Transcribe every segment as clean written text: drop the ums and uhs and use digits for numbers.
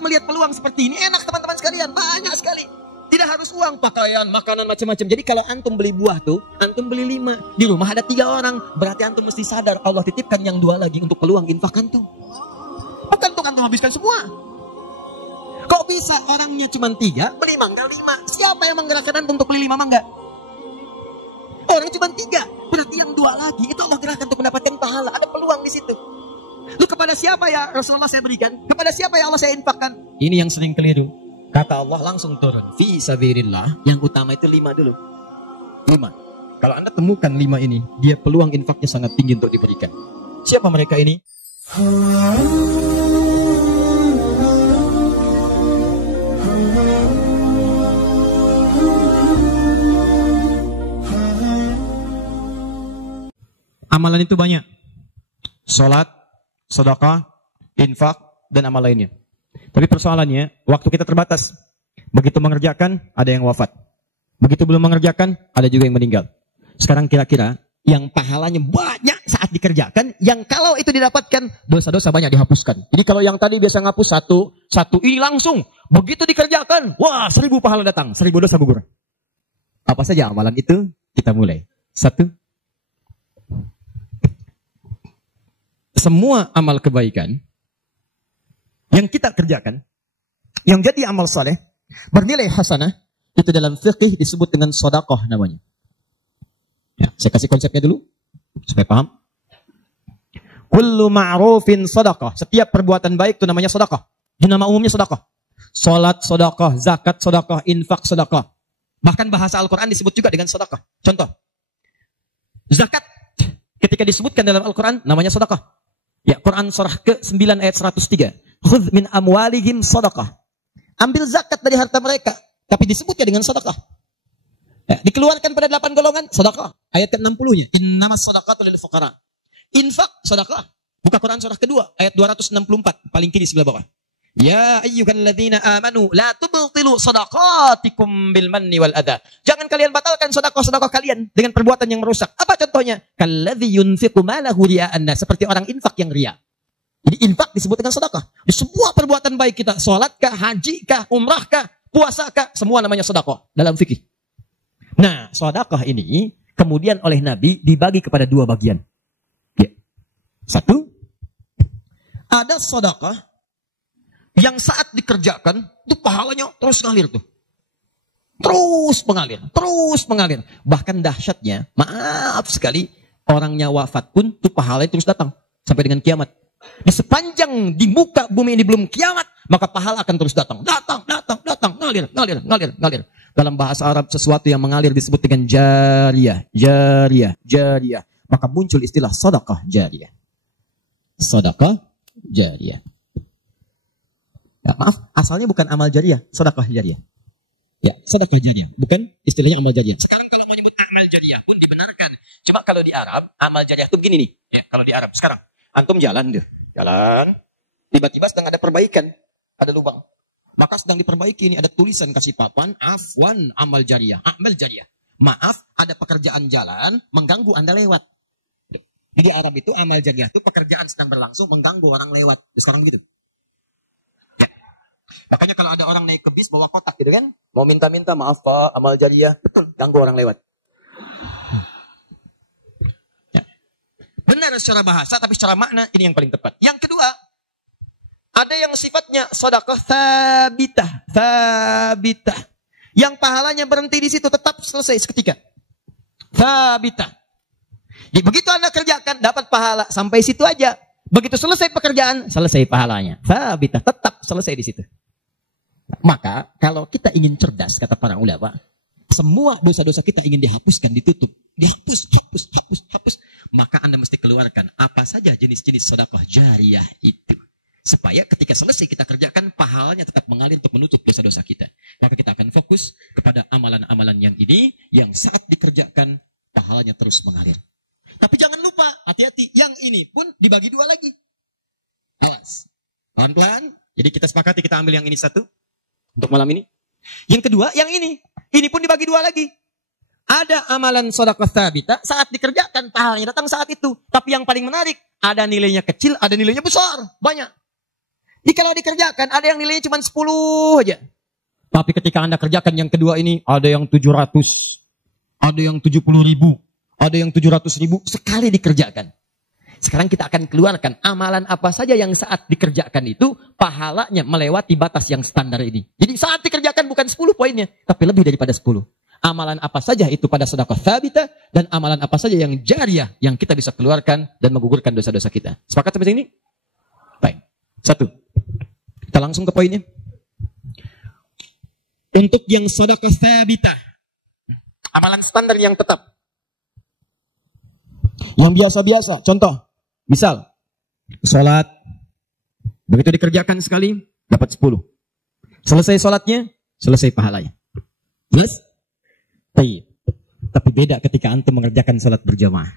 antum melihat peluang seperti ini, enak teman-teman sekalian, banyak sekali. Tidak harus uang, pakaian, makanan, macam-macam. Jadi kalau antum beli buah tuh, antum beli 5. Di rumah ada 3 orang. Berarti antum mesti sadar, Allah titipkan yang 2 lagi untuk peluang infak antum. Bukan untuk antum habiskan semua. Kok bisa orangnya cuma 3, beli mangga 5. Siapa yang menggerakkan antum untuk beli 5 mangga? Orang cuma 3. Berarti yang 2 lagi, itu Allah gerakkan untuk mendapatkan pahala. Ada peluang di situ. Lu kepada siapa ya Rasulullah saya berikan? Kepada siapa ya Allah saya infakkan? Ini yang sering keliru. Kata Allah langsung turun. Fi sabilillah. Yang utama itu 5 dulu. 5. Kalau anda temukan 5 ini, dia peluang infaknya sangat tinggi untuk diberikan. Siapa mereka ini? Amalan itu banyak. Salat, sedekah, infak, dan amal lainnya. Tapi persoalannya, waktu kita terbatas. Begitu mengerjakan, ada yang wafat. Begitu belum mengerjakan, ada juga yang meninggal. Sekarang kira-kira, yang pahalanya banyak saat dikerjakan, yang kalau itu didapatkan, dosa-dosa banyak dihapuskan. Jadi kalau yang tadi biasa ngapus satu ini langsung. Begitu dikerjakan, wah 1000 pahala datang, 1000 dosa gugur. Apa saja amalan itu? Kita mulai. 1. Semua amal kebaikan yang kita kerjakan, yang jadi amal saleh, bernilai hasanah, itu dalam fikih disebut dengan sedekah namanya. Ya, saya kasih konsepnya dulu, supaya paham. Kullu ma'rufin sedekah. Setiap perbuatan baik itu namanya sedekah. Itu nama umumnya sedekah. Salat sedekah, zakat sedekah, infak sedekah. Bahkan bahasa Al-Quran disebut juga dengan sedekah. Contoh, zakat ketika disebutkan dalam Al-Quran namanya sedekah. Ya, Quran surah ke-9 ayat 103. Khudz min amwalihim sadaqah. Ambil zakat dari harta mereka, tapi disebutnya dengan sedekah. Ya, dikeluarkan pada 8 golongan sedekah. Ayat ke-60-nya, innamas shadaqatu lil fuqara. Infak sedekah. Buka Quran surah kedua ayat 264, paling kiri sebelah bawah. Ya ayyuhalladzina amanu la tubtilu shadaqatikum bil manni wal adha. Jangan kalian batalkan sedekah-sedekah kalian dengan perbuatan yang merusak. Apa contohnya? Kalladzi yunfiqu malahu ria'an nas, seperti orang infak yang riya. Jadi infak disebut dengan sedekah. Di semua perbuatan baik kita, salat kah, haji kah, umrah kah, puasa kah, semua namanya sedekah dalam fikih. Nah, sedekah ini kemudian oleh Nabi dibagi kepada 2 bagian. Ya. 1, ada sedekah yang saat dikerjakan itu pahalanya terus ngalir tuh. Terus mengalir. Bahkan dahsyatnya, maaf sekali, orangnya wafat pun tuh pahalanya terus datang sampai dengan kiamat. Di sepanjang di muka bumi ini belum kiamat, maka pahala akan terus datang, ngalir. Dalam bahasa Arab sesuatu yang mengalir disebut dengan jariyah. Maka muncul istilah sedekah jariyah. Ya, maaf, asalnya bukan amal jariyah, sedekah jariyah. Ya, sedekah jariyah, bukan istilahnya amal jariyah. Sekarang kalau mau nyebut amal jariyah pun dibenarkan. Cuma kalau di Arab, amal jariyah itu begini nih. Ya, kalau di Arab sekarang antum jalan, tiba-tiba sedang ada perbaikan, ada lubang. Maka sedang diperbaiki ini ada tulisan kasih papan, afwan amal jariyah. Maaf, ada pekerjaan jalan mengganggu Anda lewat. Jadi Arab itu amal jariyah itu pekerjaan sedang berlangsung mengganggu orang lewat. Sekarang begitu. Ya. Makanya kalau ada orang naik ke bis bawa kotak gitu kan, mau minta-minta maaf Pak, amal jariyah, betul, ganggu orang lewat. Benar secara bahasa, tapi secara makna ini yang paling tepat. Yang kedua, ada yang sifatnya sedekah thabitah. Yang pahalanya berhenti di situ, tetap selesai seketika. Thabitah. Jadi begitu Anda kerjakan, dapat pahala sampai situ aja. Begitu selesai pekerjaan, selesai pahalanya. Thabitah, tetap selesai di situ. Maka kalau kita ingin cerdas, kata para ulama, semua dosa-dosa kita ingin dihapuskan, ditutup. Hapus. Maka Anda mesti keluarkan apa saja jenis-jenis sedekah jariyah itu. Supaya ketika selesai kita kerjakan, pahalanya tetap mengalir untuk menutup dosa-dosa kita. Maka kita akan fokus kepada amalan-amalan yang ini, yang saat dikerjakan, pahalanya terus mengalir. Tapi jangan lupa, hati-hati, yang ini pun dibagi 2 lagi. Awas. Pelan-pelan. Jadi kita sepakati, kita ambil yang ini 1. Untuk malam ini. Yang kedua, yang ini. Ini pun dibagi 2 lagi. Ada amalan sedekah thabitah, saat dikerjakan pahalanya datang saat itu. Tapi yang paling menarik, ada nilainya kecil, ada nilainya besar, banyak. Jadi kalau dikerjakan, ada yang nilainya cuma 10 aja. Tapi ketika Anda kerjakan yang kedua ini, ada yang 700, ada yang 70.000, ada yang 700.000, sekali dikerjakan. Sekarang kita akan keluarkan amalan apa saja yang saat dikerjakan itu, pahalanya melewati batas yang standar ini. Jadi saat dikerjakan bukan 10 poinnya, tapi lebih daripada 10. Amalan apa saja itu pada sedekah thabitah, dan amalan apa saja yang jariyah, yang kita bisa keluarkan dan menggugurkan dosa-dosa kita. Sepakat sampai sini? Baik. 1. Kita langsung ke poinnya. Untuk yang sedekah thabitah, amalan standar yang tetap, yang biasa-biasa, contoh, misal, sholat, begitu dikerjakan sekali, dapat 10. Selesai sholatnya, selesai pahalanya. Jelas? Baik. Tapi beda ketika antum mengerjakan sholat berjamaah.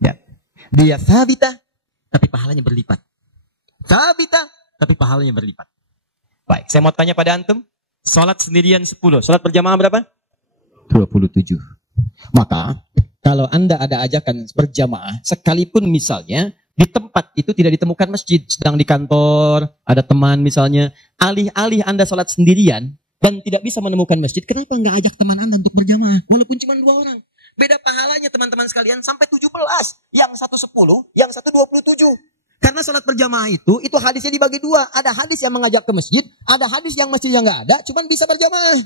Ya. Dia thabitah, tapi pahalanya berlipat. Thabitah, tapi pahalanya berlipat. Baik, saya mau tanya pada antum, sholat sendirian 10, sholat berjamaah berapa? 27. Maka, kalau Anda ada ajakan berjamaah, sekalipun misalnya di tempat itu tidak ditemukan masjid, sedang di kantor, ada teman misalnya, alih-alih Anda sholat sendirian dan tidak bisa menemukan masjid, kenapa nggak ajak teman Anda untuk berjamaah? Walaupun cuma 2 orang. Beda pahalanya teman-teman sekalian sampai 17. Yang satu 10, yang satu 27. Karena sholat berjamaah itu hadisnya dibagi 2. Ada hadis yang mengajak ke masjid, ada hadis yang masjidnya nggak ada, cuman bisa berjamaah.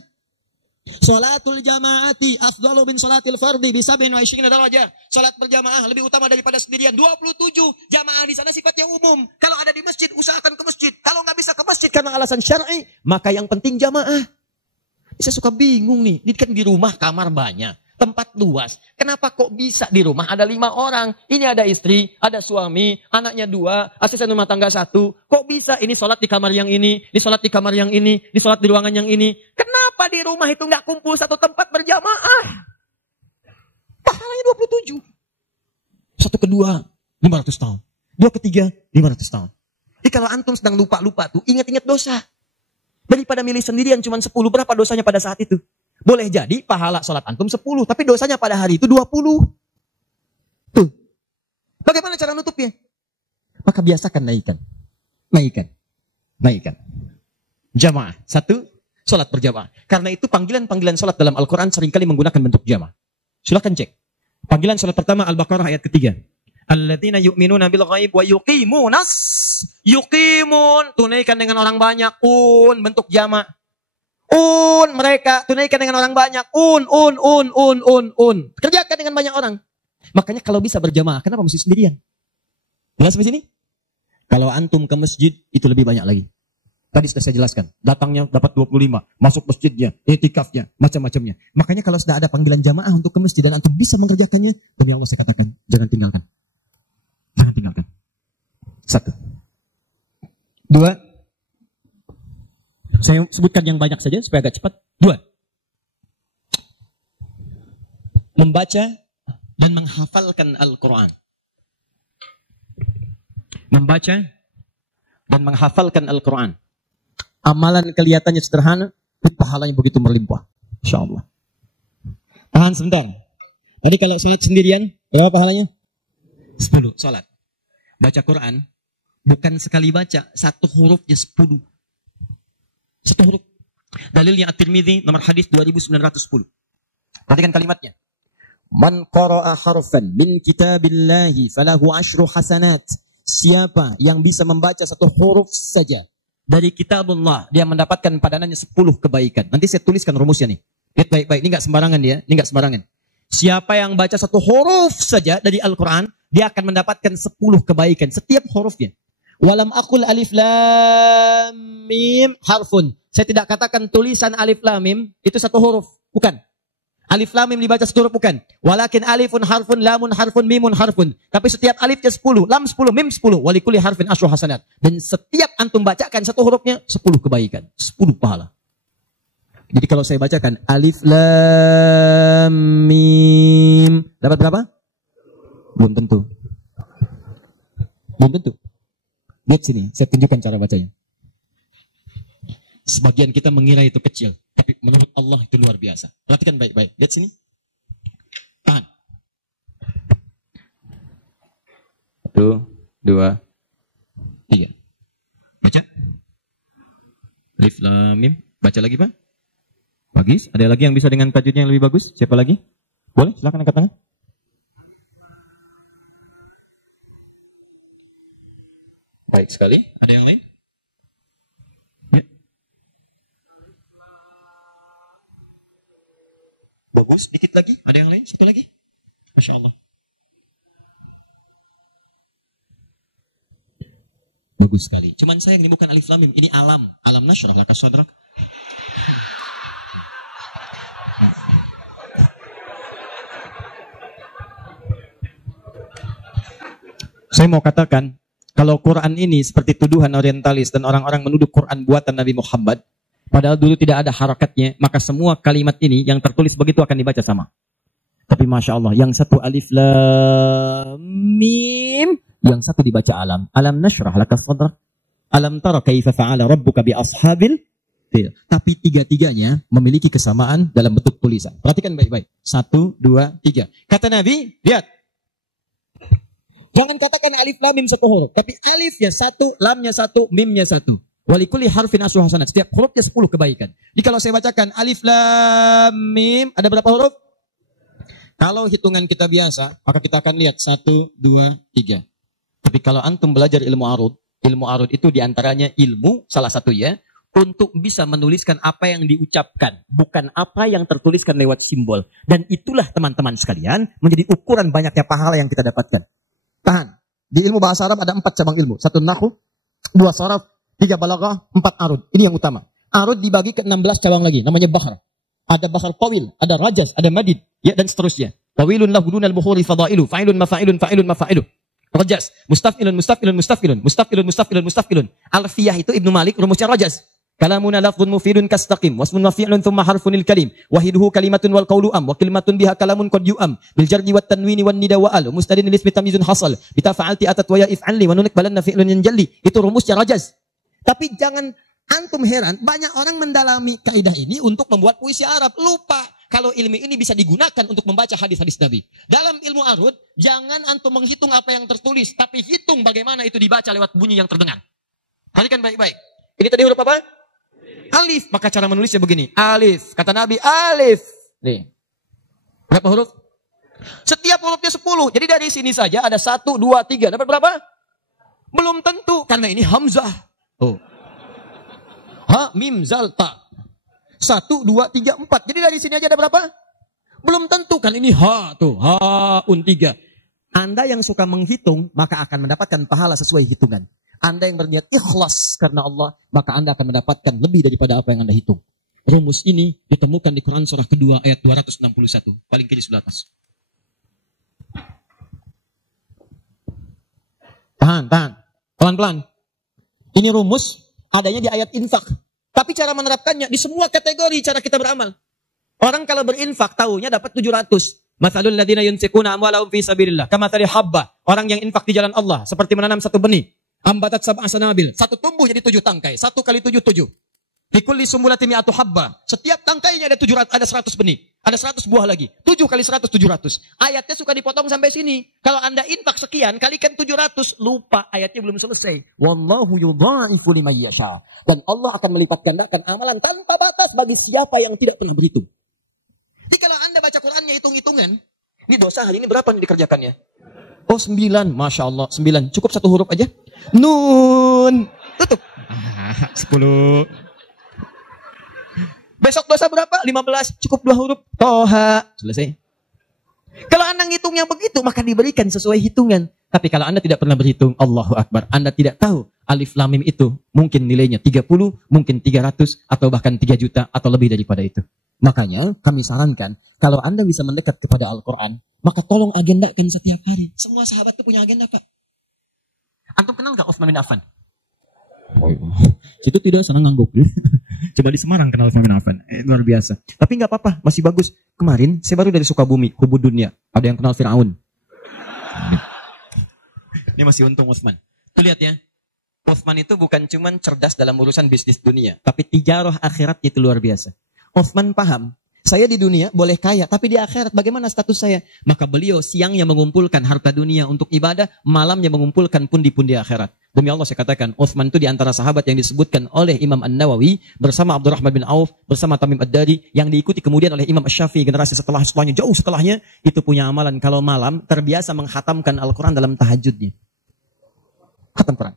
Sholatul jamaati afdalu min sholatil fardi bi 27 darajah. Sholat berjamaah lebih utama daripada sendirian. 27. Jamaah di sana sifatnya umum. Kalau ada di masjid, usahakan ke masjid. Kalau nggak bisa ke masjid karena alasan syar'i, maka yang penting jamaah. Saya suka bingung nih. Ini kan di rumah kamar banyak, tempat luas. Kenapa kok bisa di rumah ada 5 orang? Ini ada istri, ada suami, anaknya 2, asisten rumah tangga 1. Kok bisa ini sholat di kamar yang ini, di sholat di kamar yang ini, di sholat di ruangan yang ini? Kenapa di rumah itu nggak kumpul satu tempat berjamaah? Pahalanya 27. Satu kedua, 500 tahun. 2 ketiga, 500 tahun. Jadi kalau antum sedang lupa-lupa tuh, ingat-ingat dosa. Daripada milih sendirian cuma 10, berapa dosanya pada saat itu? Boleh jadi pahala sholat antum 10, tapi dosanya pada hari itu 20. Tuh. Bagaimana cara nutupnya? Maka biasakan naikkan. Naikkan. Jamaah. 1, sholat berjamaah. Karena itu panggilan-panggilan sholat dalam Al-Quran seringkali menggunakan bentuk jamaah. Silakan cek. Panggilan sholat pertama Al-Baqarah ayat ketiga. Alladzina yu'minuna bil ghaib wa yuqimunas. Yuqimun. Tunaikan dengan orang banyak. Bentuk jamaah. Mereka tunaikan dengan orang banyak. Kerjakan dengan banyak orang. Makanya kalau bisa berjamaah, kenapa mesti sendirian? Jelas sampai sini? Kalau antum ke masjid, itu lebih banyak lagi. Tadi sudah saya jelaskan. Datangnya dapat 25. Masuk masjidnya, itikafnya, macam-macamnya. Makanya kalau sudah ada panggilan jamaah untuk ke masjid dan antum bisa mengerjakannya, demi Allah saya katakan, jangan tinggalkan. Jangan tinggalkan. 1. 2. Saya sebutkan yang banyak saja supaya agak cepat. 2. Membaca dan menghafalkan Al-Quran. Membaca dan menghafalkan Al-Quran. Amalan kelihatannya sederhana, tapi pahalanya begitu berlimpah. InsyaAllah. Tahan sebentar. Tadi kalau sholat sendirian, berapa pahalanya? 10. Sholat. Baca Quran, bukan sekali baca, satu hurufnya 10. Satu huruf. Dalilnya At-Tirmidzi nomor hadis 2910. Perhatikan kalimatnya. Man qara'a harfan min kitabillahi falahu 10 hasanat. Siapa yang bisa membaca satu huruf saja dari kitabullah, dia mendapatkan padanannya 10 kebaikan. Nanti saya tuliskan rumusnya nih. Lihat baik-baik, ini enggak sembarangan dia, ini enggak sembarangan. Siapa yang baca satu huruf saja dari Al-Quran, dia akan mendapatkan 10 kebaikan setiap hurufnya. Walam aqul alif lam mim harfun. Saya tidak katakan tulisan alif lam mim itu satu huruf, bukan. Alif lam mim dibaca satu huruf, bukan. Walakin alifun harfun, lamun harfun, mimun harfun. Tapi setiap alifnya 10, lam 10, mim 10, walikuli harfin 10 hasanat. Dan setiap antum bacakan satu hurufnya 10 kebaikan, 10 pahala. Jadi kalau saya bacakan alif lam mim, dapat berapa? Belum tentu. Belum tentu. Lihat sini, saya tunjukkan cara bacanya. Sebagian kita mengira itu kecil, tapi menurut Allah itu luar biasa. Perhatikan baik-baik. Lihat sini. Tahan. 1, 2, 3. Alif Lam Mim. Baca lagi Pak. Bagus. Ada lagi yang bisa dengan tajwidnya yang lebih bagus? Siapa lagi? Boleh, silakan angkat tangan. Baik sekali. Ada yang lain? Ya. Bagus. Dikit lagi. Ada yang lain? Satu lagi. Masya Allah. Bagus sekali. Cuman sayang ini bukan alif lam mim, ini alam. Alam nasyrah laka sadrak. Saya mau katakan, kalau Quran ini seperti tuduhan orientalis dan orang-orang menuduh Quran buatan Nabi Muhammad, padahal dulu tidak ada harakatnya, maka semua kalimat ini yang tertulis begitu akan dibaca sama. Tapi Masya Allah, yang satu alif lam mim, yang satu dibaca alam. Alam nasyrah laka sadrak. Alam tara kaifa fa'ala rabbuka bi ashabil fil. Tapi tiga-tiganya memiliki kesamaan dalam bentuk tulisan. Perhatikan baik-baik. 1, 2, 3. Kata Nabi, lihat. Jangan katakan alif lam mim satu huruf, tapi alifnya satu, lamnya satu, mimnya satu. Walikulli harfin asru hasanat. Setiap hurufnya 10 kebaikan. Jadi kalau saya bacakan alif lam mim, ada berapa huruf? Kalau hitungan kita biasa, maka kita akan lihat 1, 2, 3. Tapi kalau antum belajar ilmu arud itu diantaranya ilmu, salah satu ya, untuk bisa menuliskan apa yang diucapkan, bukan apa yang tertuliskan lewat simbol. Dan itulah teman-teman sekalian, menjadi ukuran banyaknya pahala yang kita dapatkan. Tahan. Di ilmu bahasa Arab ada 4 cabang ilmu. 1 nahwu, 2 sharaf, 3 balaghah, 4 arud. Ini yang utama. Arud dibagi ke 16 cabang lagi, namanya bahar. Ada bahar tawil, ada rajaz, ada madid, ya dan seterusnya. Tawilun lahu dunal bukhuri fadailu, fa'ilun mafa'ilun, fa'ilun mafa'ilun. Rajaz, mustafilun, mustafilun, mustafilun, mustafilun, mustafilun, mustafilun. Alfiyah itu Ibnu Malik, rumusnya rajaz. Kalamuna lafdhun mufidun kastaqim, wasmun mafi'lun thumma harfunil kalim, wahiduhu kalimatun wal qawlu am, wa kalimatun biha kalamun qad yu'am, bil jardi wat tanwini wan nida wa al, mustadin lil ismi tamyizun hasal, bita fa'alti atat wa ya if'alli, wa nunik balanna fi'lun yanjalli. Itu rumusnya rajaz. Tapi jangan antum heran, banyak orang mendalami kaidah ini untuk membuat puisi Arab. Lupa kalau ilmu ini bisa digunakan untuk membaca hadis-hadis Nabi. Dalam ilmu arud, jangan antum menghitung apa yang tertulis, tapi hitung bagaimana itu dibaca lewat bunyi yang terdengar. Perhatikan baik-baik. Ini tadi huruf apa? Alif. Maka cara menulisnya begini. Alif. Kata Nabi, alif. Nih. Berapa huruf? Setiap hurufnya 10. Jadi dari sini saja ada 1, 2, 3. Dapat berapa? Belum tentu. Karena ini hamzah. Oh. Ha, mim, zal, ta. 1, 2, 3, 4. Jadi dari sini aja ada berapa? Belum tentu. Kan ini ha tuh. Ha, un 3. Anda yang suka menghitung, maka akan mendapatkan pahala sesuai hitungan. Anda yang berniat ikhlas karena Allah, maka Anda akan mendapatkan lebih daripada apa yang Anda hitung. Rumus ini ditemukan di Quran surah kedua ayat 261. Paling kiri sebelah atas. Tahan. Pelan-pelan. Ini rumus adanya di ayat infak. Tapi cara menerapkannya di semua kategori cara kita beramal. Orang kalau berinfak tahunya dapat 700. Matsalul ladzina yunfiquna amwalahum fi sabilillah kamatsali habba. Orang yang infak di jalan Allah seperti menanam satu benih. Ambatat sab'a sanabil. Satu tumbuh jadi 7 tangkai. 1 kali 7, 7. Likulli sumbulatin mi'atu habba. Setiap tangkainya ada 700, ada 100 benih. Ada 100 buah lagi. 7 kali 100, 700. Ayatnya suka dipotong sampai sini. Kalau Anda infak sekian, kalikan 700. Lupa, ayatnya belum selesai. Wallahu yudha'ifu liman yasha. Dan Allah akan melipat gandakan amalan tanpa batas bagi siapa yang tidak pernah berhitung. Jadi kalau Anda baca Qurannya hitung-hitungan, ini dosa hari ini berapa nih dikerjakannya? Oh 9, Masya Allah, 9. Cukup 1 huruf aja. Nun. Tutup. 10. Besok dosa berapa? 15. Cukup 2 huruf. Toha. Selesai. Kalau Anda ngitungnya begitu, maka diberikan sesuai hitungan. Tapi kalau Anda tidak pernah berhitung, Allahu Akbar. Anda tidak tahu alif lam mim itu mungkin nilainya 30, mungkin 300, atau bahkan 3 juta, atau lebih daripada itu. Makanya kami sarankan, kalau Anda bisa mendekat kepada Al-Quran, maka tolong agendakan setiap hari. Semua sahabat itu punya agenda, Pak. Antum kenal gak Utsman bin Affan? Oh, situ tidak senang ngangguk. Coba di Semarang kenal Utsman bin Affan. Luar biasa. Tapi gak apa-apa, masih bagus. Kemarin saya baru dari Sukabumi, Hubud Dunia. Ada yang kenal Fir'aun. Ini masih untung Utsman. Tuh lihat ya. Utsman itu bukan cuman cerdas dalam urusan bisnis dunia, tapi tijarah akhirat itu luar biasa. Utsman paham, Saya di dunia boleh kaya, tapi di akhirat bagaimana status saya? Maka beliau siangnya mengumpulkan harta dunia untuk ibadah, malamnya mengumpulkan pundi-pundi akhirat. Demi Allah saya katakan, Utsman itu di antara sahabat yang disebutkan oleh Imam An-Nawawi bersama Abdurrahman bin Auf, bersama Tamim Ad-Dari, yang diikuti kemudian oleh Imam Asy-Syafi'i generasi setelahnya, jauh setelahnya, itu punya amalan kalau malam terbiasa menghatamkan Al-Quran dalam tahajudnya. Khatam Quran.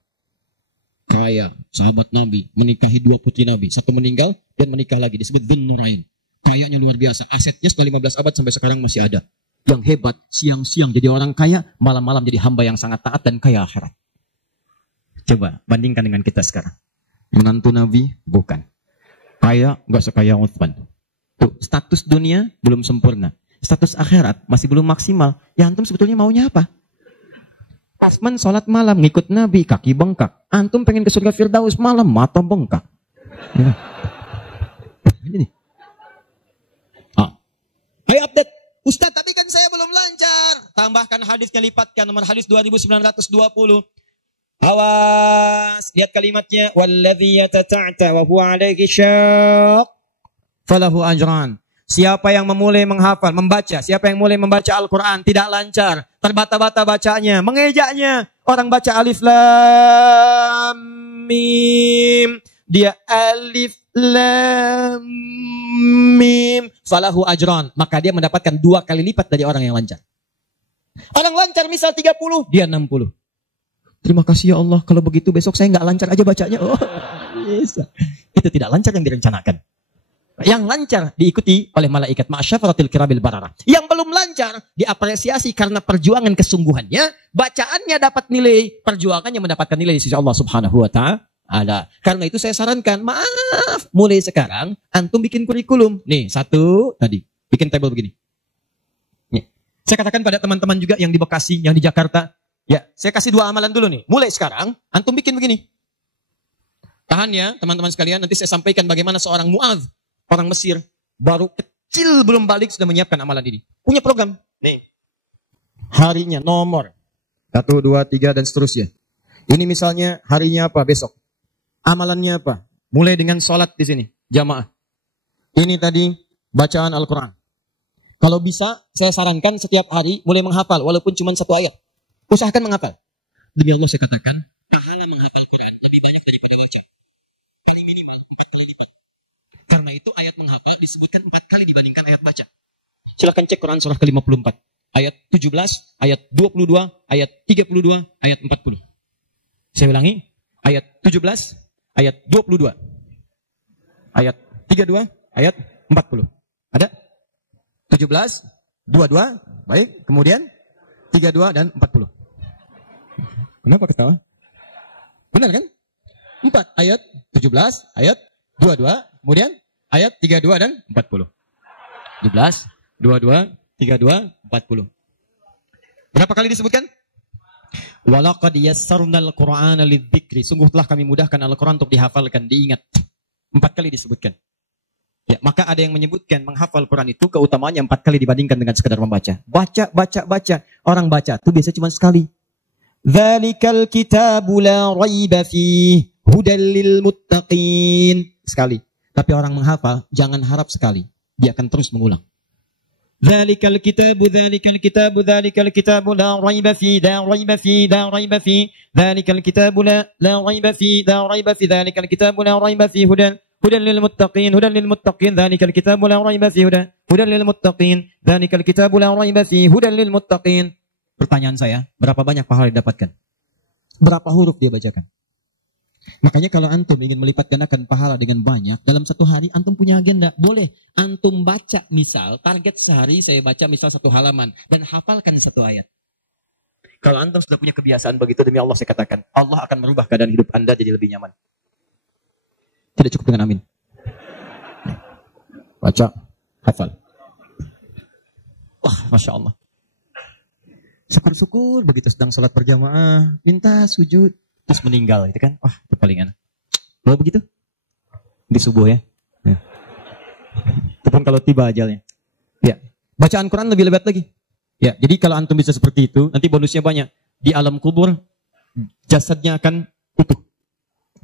Kaya sahabat Nabi menikahi 2 putri Nabi, satu meninggal dan menikah lagi, disebut Dzun Nurain. Kayanya luar biasa, asetnya setelah 15 abad sampai sekarang masih ada. Yang hebat, siang-siang jadi orang kaya, malam-malam jadi hamba yang sangat taat dan kaya akhirat. Coba bandingkan dengan kita sekarang. Menantu Nabi bukan. Kaya nggak sekaya Utsman. Tuh, status dunia belum sempurna. Status akhirat masih belum maksimal. Ya antum sebetulnya maunya apa? Utsman sholat malam ngikut Nabi, kaki bengkak. Antum pengen ke surga Firdaus malam, mata bengkak. Ya. Ini. Ayo update. Ustaz, tapi kan saya belum lancar. Tambahkan hadisnya, lipatkan nomor hadis 2920. Awas, lihat kalimatnya. Walladzi yatata'ta wa huwa 'alaihi syaq falahu ajran. Siapa yang memulai menghafal, membaca, siapa yang mulai membaca Al-Quran tidak lancar, terbata-bata bacanya, mengejaknya. Orang baca alif lam mim, dia alif lam mim, falahu ajran, maka dia mendapatkan 2 kali lipat dari orang yang lancar. Orang lancar misal 30, dia 60. Terima kasih ya Allah, kalau begitu besok saya nggak lancar aja bacanya. Oh, bisa. Itu tidak lancar yang direncanakan. Yang lancar diikuti oleh malaikat ma'asyafaratil kiramil bararah. Yang belum lancar diapresiasi karena perjuangan kesungguhannya, bacaannya dapat nilai, perjuangannya mendapatkan nilai di sisi Allah Subhanahu wa ta'ala. Karena itu saya sarankan, maaf, mulai sekarang antum bikin kurikulum. Nih, satu tadi, bikin tabel begini. Nih. Saya katakan pada teman-teman juga yang di Bekasi, yang di Jakarta, ya, saya kasih 2 amalan dulu nih. Mulai sekarang antum bikin begini. Tahan ya, teman-teman sekalian, nanti saya sampaikan bagaimana seorang Mu'adz, orang Mesir, baru kecil belum balik sudah menyiapkan amalan ini. Punya program. Nih. Harinya, nomor. 1, 2, 3, dan seterusnya. Ini misalnya harinya apa besok. Amalannya apa? Mulai dengan sholat di sini. Jamaah. Ini tadi bacaan Al-Quran. Kalau bisa, saya sarankan setiap hari mulai menghafal. Walaupun cuma 1 ayat. Usahakan menghafal. Demi Allah saya katakan, pahala menghafal Quran lebih banyak daripada baca. Paling minimal 4 kali lipat. Karena itu ayat menghafal disebutkan 4 kali dibandingkan ayat baca. Silahkan cek Quran surah ke-54. Ayat 17, ayat 22, ayat 32, ayat 40. Saya ulangi. Ayat 17, ayat 22. Ayat 32, ayat 40. Ada? 17, 22, baik. Kemudian 32 dan 40. Kenapa ketawa? Benar kan? 4 ayat 17, ayat 22, kemudian ayat 32 dan 40. 17, 22, 32, 40. Berapa kali disebutkan? Walaqad yassarnal Qur'ana lidzikri. Sungguh telah kami mudahkan Al-Quran untuk dihafalkan, diingat. 4 kali disebutkan. Ya, maka ada yang menyebutkan menghafal Quran itu keutamaannya 4 kali dibandingkan dengan sekedar membaca. Baca. Orang baca itu biasanya cuma sekali. Dzalikal kitabu la raiba fihi hudal lil muttaqin. Sekali. Tapi orang menghafal jangan harap sekali. Dia akan terus mengulang. Dzalikal kitabu la raiba fihi la raiba fihi dzalikal kitabu la raiba fihi dzalikal kitabu la raiba fihi hudan lil muttaqin dzalikal kitabu la raiba fihi hudan lil muttaqin dzalikal kitabu la raiba fihi hudan lil muttaqin. Pertanyaan saya, berapa banyak pahala didapatkan? Berapa huruf dia bacakan? Makanya kalau antum ingin melipat gandakan pahala dengan banyak, dalam 1 hari antum punya agenda. Boleh antum baca, misal target sehari saya baca misal 1 halaman dan hafalkan 1 ayat. Kalau antum sudah punya kebiasaan begitu, demi Allah saya katakan, Allah akan merubah keadaan hidup anda jadi lebih nyaman. Tidak cukup dengan amin. Baca, hafal. Wah, Masya Allah. Syukur-syukur begitu sedang sholat berjamaah, minta sujud, terus meninggal, gitu kan? Wah, itu paling enak. Kalau begitu? Di subuh ya. Itu pun kalau tiba ajalnya. Ya, bacaan Quran lebih lebat lagi. Ya, jadi kalau antum bisa seperti itu, nanti bonusnya banyak. Di alam kubur, jasadnya akan utuh.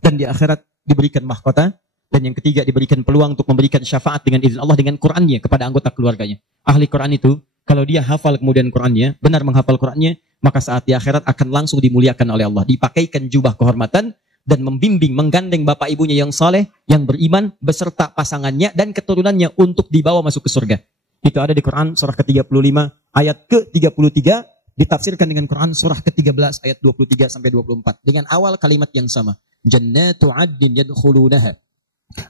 Dan di akhirat diberikan mahkota, Dan yang ketiga, diberikan peluang untuk memberikan syafaat dengan izin Allah dengan Qur'annya kepada anggota keluarganya. Ahli Qur'an itu, kalau dia hafal kemudian Qur'annya, benar menghafal Qur'annya, maka saat di akhirat akan langsung dimuliakan oleh Allah. Dipakaikan jubah kehormatan dan membimbing, menggandeng bapak ibunya yang saleh, yang beriman, beserta pasangannya dan keturunannya untuk dibawa masuk ke surga. Itu ada di Quran surah ke-35 ayat ke-33, ditafsirkan dengan Quran surah ke-13 ayat 23 sampai 24 dengan awal kalimat yang sama. Jannatu 'adnin yadkhulunaha.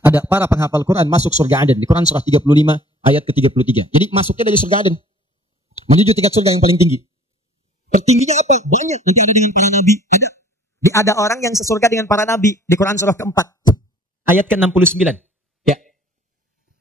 Ada para penghafal Quran masuk surga Aden di Quran surah 35 ayat ke-33. Jadi masuknya dari surga Aden menuju tingkat surga yang paling tinggi. Tertingginya apa? Banyak. Itu ada dengan para nabi. Ada orang yang sesurga dengan para nabi di Quran surah keempat ayat ke-69. Ya.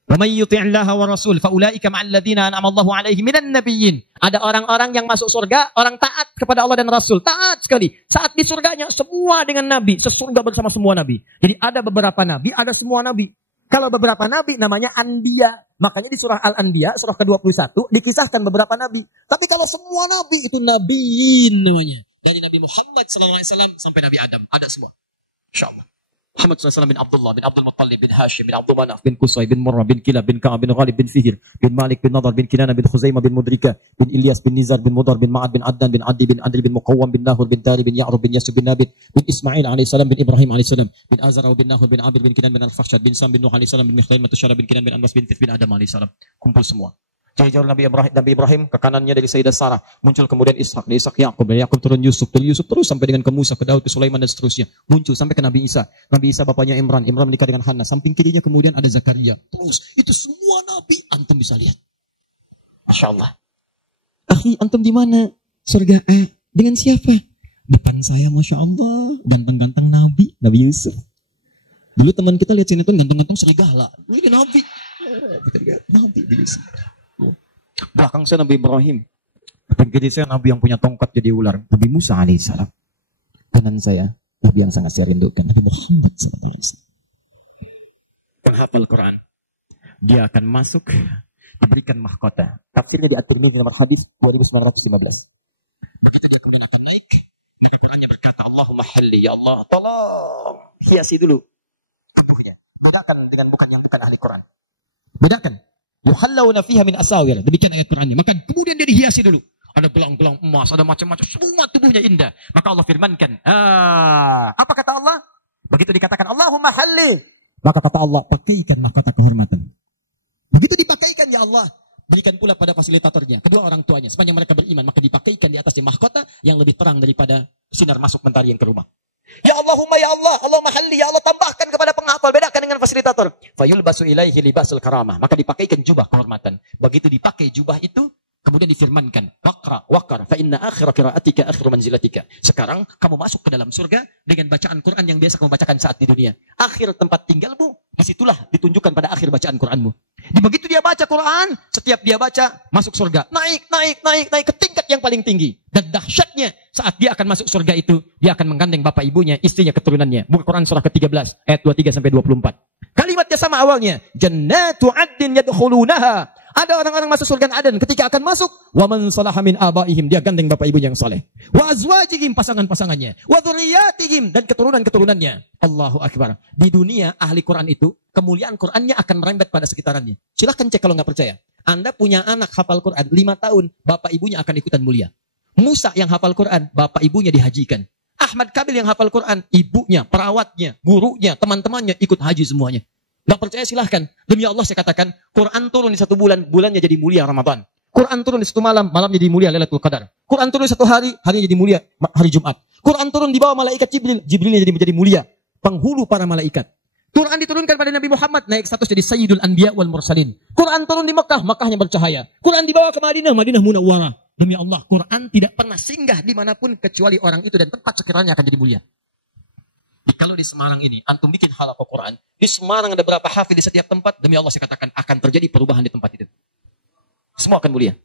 Wa may yuti'illaha wa rasul fa ulaika ma'al ladzina an'ama Allahu 'alaihim minan nabiyyin. Ada orang-orang yang masuk surga, orang taat kepada Allah dan Rasul, taat sekali. Saat di surganya semua dengan nabi, sesurga bersama semua nabi. Jadi ada beberapa nabi, ada semua nabi. Kalau beberapa nabi namanya anbiya. Makanya di surah Al-Anbiya, surah ke-21 dikisahkan beberapa nabi. Tapi kalau semua nabi itu nabiin namanya. Dari Nabi Muhammad SAW sampai Nabi Adam. Ada semua. InsyaAllah. Muhammad SAW bin Abdullah, bin Abdul Muttalib, bin Hashim, bin Abdul Manaf, bin Qusay, bin Murrah, bin Kilab, bin Ka'ab, bin Ghalib, bin Fihr, bin Malik, bin Nadar, bin Kinana, bin Khuzaimah, bin Mudrika, bin Ilyas, bin Nizar, bin Mudar, bin Ma'ad, bin Adnan, bin Adi, bin Adri, bin Muqawwam, bin Nahur, bin Tari, bin Ya'rub, bin Yasub, bin Nabit, bin Ismail AS, bin Ibrahim AS, bin Azara, bin Nahur, bin Abir, bin Kinan, bin Al-Fahsyad, bin Sam, bin Nuh AS, bin Mikhlail, Matusyara, bin Kinan, bin Anbas, bin Tif, bin Adam AS. Kumpul semua. Jauh-jauh Nabi Ibrahim ke kanannya dari Sayyidah Sarah. Muncul kemudian Ishak, dari Ishak Yakub, dari Yakub turun Yusuf, dari Yusuf terus sampai dengan ke Musa, ke Daud, ke Sulaiman dan seterusnya. Muncul sampai ke Nabi Isa. Nabi Isa bapaknya Imran menikah dengan Hannah. Samping kirinya kemudian ada Zakaria. Terus itu semua nabi antum bisa lihat. Masya Allah. Akhi, antum di mana? Surga A. Dengan siapa? Depan saya, Masya Allah. Ganteng-ganteng Nabi Yusuf. Dulu teman kita lihat sinetron ganteng-ganteng serigala. Ini Nabi. Kita lihat Nabi Yusuf. Belakang saya Nabi Ibrahim. Dan kiri saya Nabi yang punya tongkat jadi ular. Nabi Musa alaihissalam. Kanan saya Nabi yang sangat saya rindukan. Nabi Muhammad SAW. Penghafal Quran. Dia akan masuk, diberikan mahkota. Tafsirnya di At-Tirmidzi nomor hadis 2915. Begitu dia kemudian akan naik, maka Qurannya berkata, Allahumma halli, ya Allah, tolong hiasi dulu tubuhnya. Bedakan dengan bukan yang bukan ahli Quran. Bedakan. Yuhallawna fiha min asawir. Demikian ayat Qurannya. Maka kemudian dia dihiasi dulu. Ada gelang-gelang emas, ada macam-macam. Semua tubuhnya indah. Maka Allah firmankan. Apa kata Allah? Begitu dikatakan Allahumma halli. Maka kata Allah, pakaikan mahkota kehormatan. Begitu dipakaikan ya Allah. Berikan pula pada fasilitatornya. Kedua orang tuanya. Sepanjang mereka beriman. Maka dipakaikan di atasnya mahkota yang lebih terang daripada sinar masuk mentari yang ke rumah. Ya Allahumma ya Allah, Allahumma halli, ya Allah tambahkan kepada penghafal, bedakan dengan fasilitator. Fayulbasu ilaihi libasul karamah, maka dipakaikan jubah kehormatan. Begitu dipakai jubah itu, kemudian difirmankan, waqar, fa inna akhira qiraatika akhiru manzilatika. Sekarang kamu masuk ke dalam surga dengan bacaan Quran yang biasa kamu bacakan saat di dunia. Akhir tempat tinggalmu, disitulah ditunjukkan pada akhir bacaan Quranmu. Begitu dia baca Quran, setiap dia baca, masuk surga. Naik ke tingkat yang paling tinggi. Dan dahsyatnya, saat dia akan masuk surga itu, dia akan menggandeng bapak ibunya, istrinya, keturunannya. Buka Quran surah ke-13, ayat 23 sampai 24. Kalimatnya sama awalnya. Jannatu 'adnin yadkhulunaha. Ada orang-orang masuk surga Aden. Ketika akan masuk, wa man salaha min abaihim, dia gandeng bapak ibunya yang saleh. Wa azwajihim, pasangan-pasangannya. Wa dzurriyyatihim, dan keturunan-keturunannya. Allahu akbar. Di dunia ahli Quran itu, kemuliaan Qurannya akan merembet pada sekitarannya. Silahkan cek kalau nggak percaya. Anda punya anak hafal Quran 5 tahun, bapak ibunya akan ikutan mulia. Musa yang hafal Quran, bapak ibunya dihajikan. Ahmad Kabil yang hafal Quran, ibunya, perawatnya, gurunya, teman-temannya ikut haji semuanya. Gak percaya silahkan. Demi Allah saya katakan, Quran turun di 1 bulan, bulannya jadi mulia Ramadan. Quran turun di 1 malam, malamnya jadi mulia Lailatul Qadar. Quran turun di 1 hari, harinya jadi mulia hari Jumat. Quran turun di bawah malaikat Jibril, Jibrilnya jadi menjadi mulia. Penghulu para malaikat. Quran diturunkan pada Nabi Muhammad, naik status jadi Sayyidul Anbiya wal Mursalin. Quran turun di Mekah, Mekahnya bercahaya. Quran dibawa ke Madinah, Madinah munawwarah. Demi Allah, Quran tidak pernah singgah dimanapun kecuali orang itu dan tempat sekiranya akan jadi mulia. Kalau di Semarang ini, antum bikin halaqah Quran, di Semarang ada berapa hafid di setiap tempat, demi Allah saya katakan akan terjadi perubahan di tempat itu. Semua akan mulia.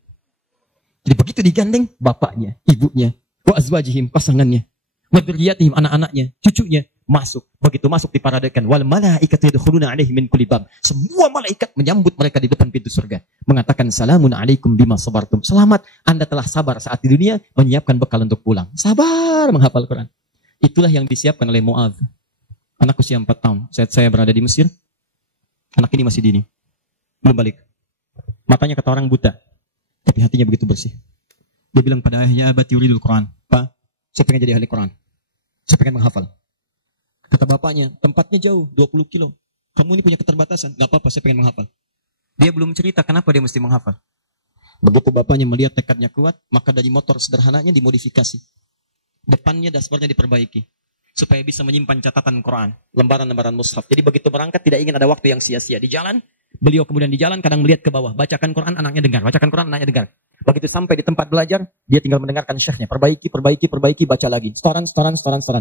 Jadi begitu digandeng, bapaknya, ibunya, wa azwajihim, pasangannya, wa dzurriyyatihim, anak-anaknya, cucunya, masuk. Begitu masuk diparadekan, wal malaikatu yadkhuluna alaihim min kulli bab. Semua malaikat menyambut mereka di depan pintu surga, mengatakan salamun alaikum bima sabartum. Selamat, Anda telah sabar saat di dunia, menyiapkan bekal untuk pulang. Sabar menghafal Quran. Itulah yang disiapkan oleh Mu'adz. Anak usia 4 tahun. Saat saya berada di Mesir, Anak ini masih dini. Belum balik. Matanya kata orang buta. Tapi hatinya begitu bersih. Dia bilang pada ayahnya, abati yuridul Quran. Pak, saya pengen jadi ahli Quran. Saya pengen menghafal. Kata bapaknya, tempatnya jauh, 20 kilo. Kamu ini punya keterbatasan. Gak apa-apa, saya pengen menghafal. Dia belum cerita kenapa dia mesti menghafal. Begitu bapaknya melihat tekadnya kuat, maka dari motor sederhananya dimodifikasi. Depannya dashboardnya diperbaiki. Supaya bisa menyimpan catatan Quran. Lembaran-lembaran mushaf. Jadi begitu berangkat tidak ingin ada waktu yang sia-sia. Di jalan, beliau kemudian di jalan kadang melihat ke bawah. Bacakan Quran, anaknya dengar. Bacakan Quran, anaknya dengar. Begitu sampai di tempat belajar, dia tinggal mendengarkan syekhnya. Perbaiki, baca lagi. Setoran,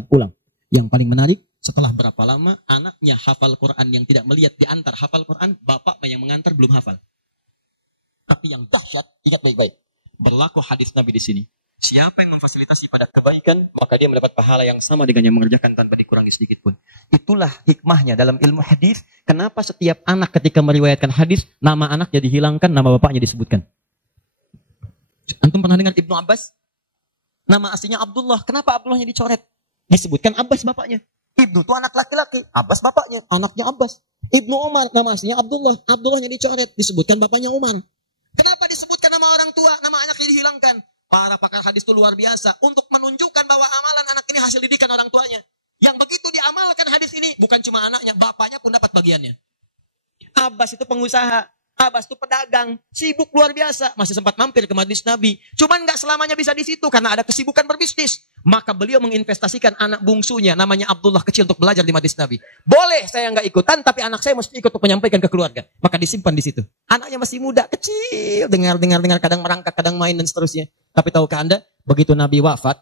ulang. Yang paling menarik, setelah berapa lama, anaknya hafal Quran yang tidak melihat diantar hafal Quran, bapaknya yang mengantar belum hafal. Tapi yang dahsyat, ingat baik-baik. Berlaku hadis Nabi di sini. Siapa yang memfasilitasi pada kebaikan, maka dia mendapat pahala yang sama dengan yang mengerjakan tanpa dikurangi sedikit pun. Itulah hikmahnya dalam ilmu hadis. Kenapa setiap anak ketika meriwayatkan hadis, nama anaknya dihilangkan, nama bapaknya disebutkan. Antum pernah dengar Ibnu Abbas? Nama aslinya Abdullah. Kenapa Abdullahnya dicoret? Disebutkan Abbas bapaknya. Ibnu itu anak laki-laki. Abbas bapaknya. Anaknya Abbas. Ibnu Umar. Nama aslinya Abdullah. Abdullahnya dicoret. Disebutkan bapaknya Umar. Kenapa disebutkan nama orang tua? Nama anaknya dihilangkan. Para pakar hadis itu luar biasa. Untuk menunjukkan bahwa amalan anak ini hasil didikan orang tuanya. Yang begitu diamalkan hadis ini. Bukan cuma anaknya. Bapaknya pun dapat bagiannya. Abbas itu pengusaha. Abbas itu pedagang, sibuk luar biasa, masih sempat mampir ke majlis Nabi. Cuman nggak selamanya bisa di situ karena ada kesibukan berbisnis. Maka beliau menginvestasikan anak bungsunya, namanya Abdullah kecil untuk belajar di majlis Nabi. Boleh saya nggak ikutan, tapi anak saya mesti ikut untuk menyampaikan ke keluarga. Maka disimpan di situ. Anaknya masih muda, kecil, dengar, kadang merangkak, kadang main dan seterusnya. Tapi tahukah Anda, begitu Nabi wafat,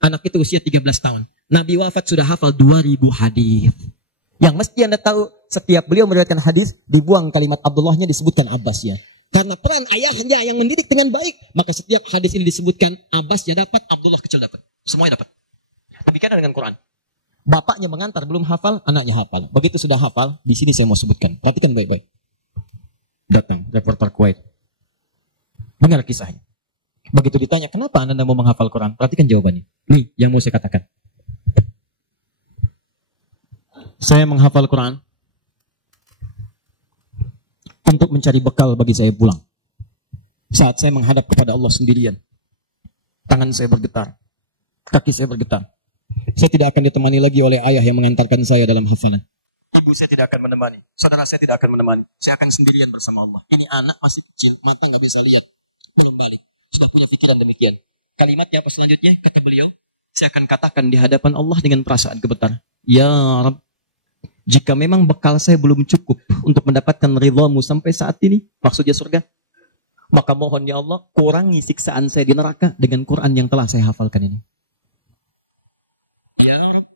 anak itu usia 13 tahun. Nabi wafat sudah hafal 2000 hadis. Yang mesti Anda tahu, setiap beliau meriwayatkan hadis, dibuang kalimat Abdullahnya, disebutkan Abbasnya. Karena peran ayahnya yang mendidik dengan baik, maka setiap hadis ini disebutkan Abbasnya dapat, Abdullah kecil dapat. Semuanya dapat. Demikian dengan Quran. Bapaknya mengantar, belum hafal, anaknya hafal. Begitu sudah hafal, di sini saya mau sebutkan. Perhatikan baik-baik. Datang, reporter Kuwait. Dengar kisahnya. Begitu ditanya, kenapa Anda mau menghafal Quran? Perhatikan jawabannya. Nih, yang mau saya katakan. Saya menghafal Quran untuk mencari bekal bagi saya pulang. Saat saya menghadap kepada Allah sendirian, tangan saya bergetar, kaki saya bergetar. Saya tidak akan ditemani lagi oleh ayah yang mengantarkan saya dalam hafalan. Ibu saya tidak akan menemani, saudara saya tidak akan menemani. Saya akan sendirian bersama Allah. Ini anak masih kecil, mata nggak bisa lihat, belum balik. Sudah punya pikiran demikian. Kalimatnya apa selanjutnya? Kata beliau, saya akan katakan di hadapan Allah dengan perasaan gemetar. Ya Rabb, jika memang bekal saya belum cukup untuk mendapatkan ridhamu sampai saat ini, maksudnya surga, maka mohon ya Allah, kurangi siksaan saya di neraka dengan Quran yang telah saya hafalkan ini. Ya Rabb,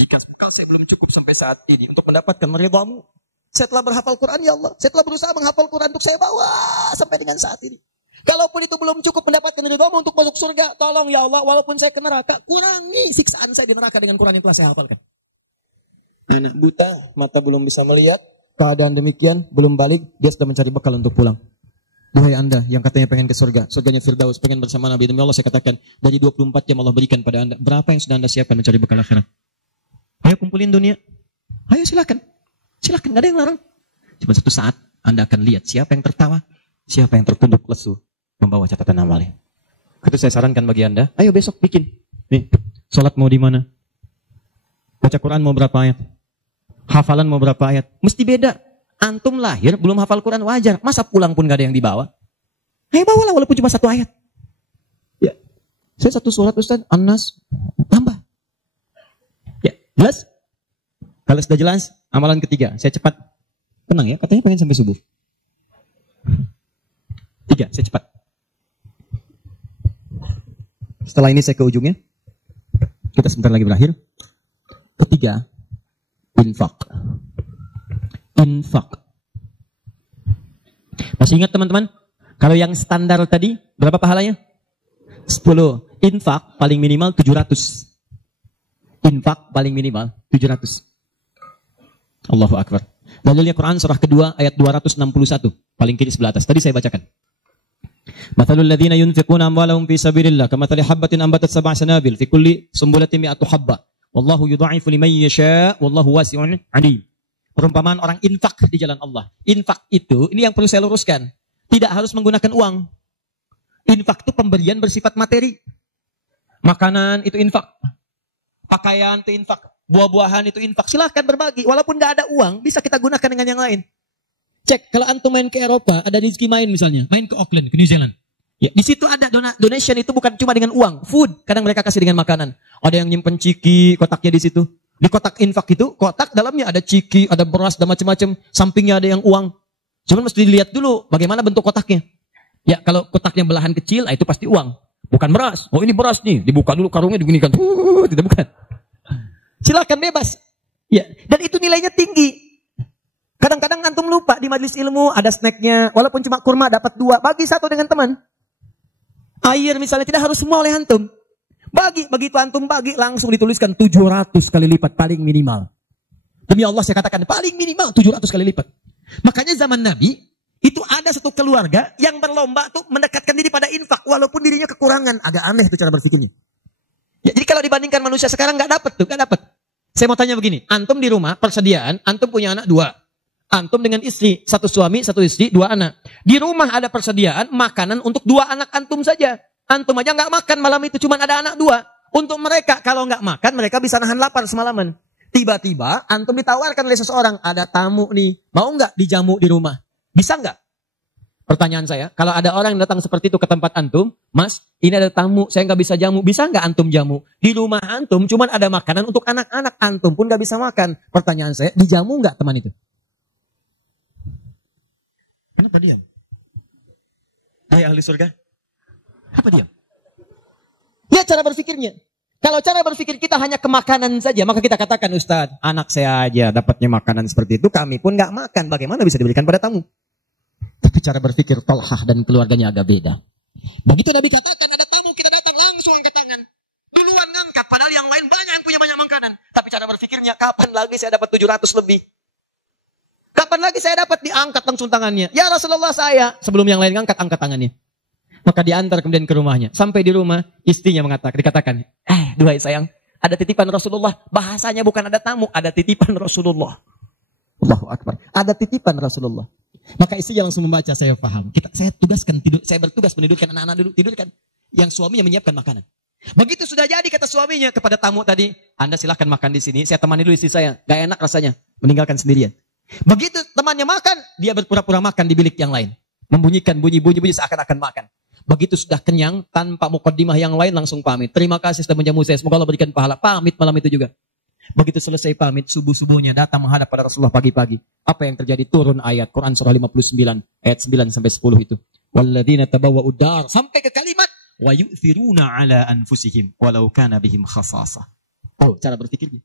jika bekal saya belum cukup sampai saat ini untuk mendapatkan ridhamu, saya telah berhafal Quran ya Allah. Saya telah berusaha menghafal Quran untuk saya bawa sampai dengan saat ini. Kalaupun itu belum cukup mendapatkan ridhamu untuk masuk surga, tolong ya Allah, walaupun saya ke neraka, kurangi siksaan saya di neraka dengan Quran yang telah saya hafalkan. Anak buta, mata belum bisa melihat, keadaan demikian, belum balik, dia sudah mencari bekal untuk pulang. Wahai Anda yang katanya pengen ke surga, surganya Firdaus, pengen bersama Nabi, demi Allah saya katakan, dari 24 jam Allah berikan pada Anda, berapa yang sudah Anda siapkan mencari bekal akhirat? Ayo kumpulin dunia, ayo silakan, gak ada yang larang. Cuma satu saat, Anda akan lihat siapa yang tertawa, siapa yang tertunduk lesu, membawa catatan amalnya. Itu saya sarankan bagi Anda, ayo besok bikin. Nih, sholat mau di mana? Baca Quran mau berapa ayat? Hafalan mau berapa ayat? Mesti beda. Antum lahir belum hafal Quran wajar. Masa pulang pun gak ada yang dibawa? Ayo bawalah walaupun cuma satu ayat. Ya, saya satu surat Ustaz, An-Nas, tambah. Ya, jelas? Kalau sudah jelas, amalan ketiga. Saya cepat. Tenang ya, katanya pengen sampai subuh. 3, saya cepat. Setelah ini saya ke ujungnya. Kita sebentar lagi berakhir. Ketiga, infak. Masih ingat teman-teman? Kalau yang standar tadi, berapa pahalanya? 10. Infak paling minimal 700. Infak paling minimal 700. Allahu Akbar. Dalilnya Quran surah kedua ayat 261. Paling kiri sebelah atas. Tadi saya bacakan. Mathalul ladzina yunfiquna amwalahum fi sabilillah kamathali habbatin ambatat sab'a sanabil fi kulli sumbulatin mi'atu habba. Wallahu yudha'ifu liman yasha' wallahu wasi'un 'alim. Perumpamaan orang infak di jalan Allah. Infak itu, ini yang perlu saya luruskan. Tidak harus menggunakan uang. Infak itu pemberian bersifat materi. Makanan itu infak. Pakaian itu infak. Buah-buahan itu infak. Silahkan berbagi. Walaupun nggak ada uang, bisa kita gunakan dengan yang lain. Cek, kalau antum main ke Eropa, ada rezeki main misalnya. Main ke Auckland, ke New Zealand. Ya, di situ ada donation itu bukan cuma dengan uang. Food, kadang mereka kasih dengan makanan. Ada yang nyimpen ciki, kotaknya di situ. Di kotak infak itu, kotak dalamnya ada ciki, ada beras, dan macam-macam. Sampingnya ada yang uang. Cuman mesti dilihat dulu bagaimana bentuk kotaknya. Ya, kalau kotaknya belahan kecil, itu pasti uang. Bukan beras. Oh, ini beras nih. Dibuka dulu karungnya, diginikan. Tidak, bukan. Silakan bebas. Ya, dan itu nilainya tinggi. Kadang-kadang antum lupa di majelis ilmu ada snacknya. Walaupun cuma kurma dapat 2. Bagi 1 dengan teman. Air misalnya tidak harus semua oleh antum. Begitu antum bagi langsung dituliskan 700 kali lipat paling minimal. Demi Allah saya katakan paling minimal 700 kali lipat. Makanya zaman Nabi itu ada satu keluarga yang berlomba tuh mendekatkan diri pada infak walaupun dirinya kekurangan. Agak aneh tuh cara berpikirnya. Ya, jadi kalau dibandingkan manusia sekarang nggak dapat. Saya mau tanya begini, antum di rumah persediaan, antum punya anak 2. Antum dengan istri, 1 suami, 1 istri, 2 anak. Di rumah ada persediaan makanan untuk 2 anak antum saja. Antum aja nggak makan malam itu, cuma ada anak 2. Untuk mereka, kalau nggak makan, mereka bisa nahan lapar semalaman. Tiba-tiba, antum ditawarkan oleh seseorang, ada tamu nih, mau nggak dijamu di rumah? Bisa nggak? Pertanyaan saya, kalau ada orang yang datang seperti itu ke tempat antum, Mas, ini ada tamu, saya nggak bisa jamu, bisa nggak antum jamu? Di rumah antum, cuma ada makanan untuk anak-anak antum pun nggak bisa makan. Pertanyaan saya, dijamu nggak teman itu? Kenapa diam? Hai ahli surga. Apa diam? Lihat cara berpikirnya. Kalau cara berpikir kita hanya ke makanan saja, maka kita katakan, Ustaz, anak saya aja dapatnya makanan seperti itu, kami pun nggak makan. Bagaimana bisa diberikan pada tamu? Tapi cara berpikir Talhah dan keluarganya agak beda. Begitu Nabi katakan ada tamu, kita datang langsung angkat tangan. Duluan ngangkat, padahal yang lain banyak yang punya banyak makanan. Tapi cara berpikirnya, kapan lagi saya dapat 700 lebih? Kapan lagi saya dapat diangkat langsung tangannya? Ya Rasulullah saya. Sebelum yang lain angkat tangannya. Maka diantar kemudian ke rumahnya. Sampai di rumah, istrinya dikatakan, duhai sayang, ada titipan Rasulullah. Bahasanya bukan ada tamu, ada titipan Rasulullah. Allahu Akbar. Ada titipan Rasulullah. Maka istrinya langsung membaca, saya paham. Saya bertugas menidurkan anak-anak dulu, tidurkan. Yang suaminya menyiapkan makanan. Begitu sudah jadi kata suaminya kepada tamu tadi, Anda silahkan makan di sini, saya temani dulu istri saya. Gak enak rasanya, meninggalkan sendirian. Begitu temannya makan, dia berpura-pura makan di bilik yang lain. Membunyikan bunyi-bunyi seakan-akan makan. Begitu sudah kenyang, tanpa mukaddimah yang lain langsung pamit. Terima kasih sudah menjamu saya, semoga Allah berikan pahala. Pamit malam itu juga. Begitu selesai pamit, subuh-subuhnya datang menghadap pada Rasulullah pagi-pagi. Apa yang terjadi? Turun ayat Quran surah 59, ayat 9 sampai 10 itu. Walladzina tabawwa'ud dar, sampai ke kalimat wa yu'thiruna ala anfusihim walau kana bihim khasasah. Oh, cara berpikirnya.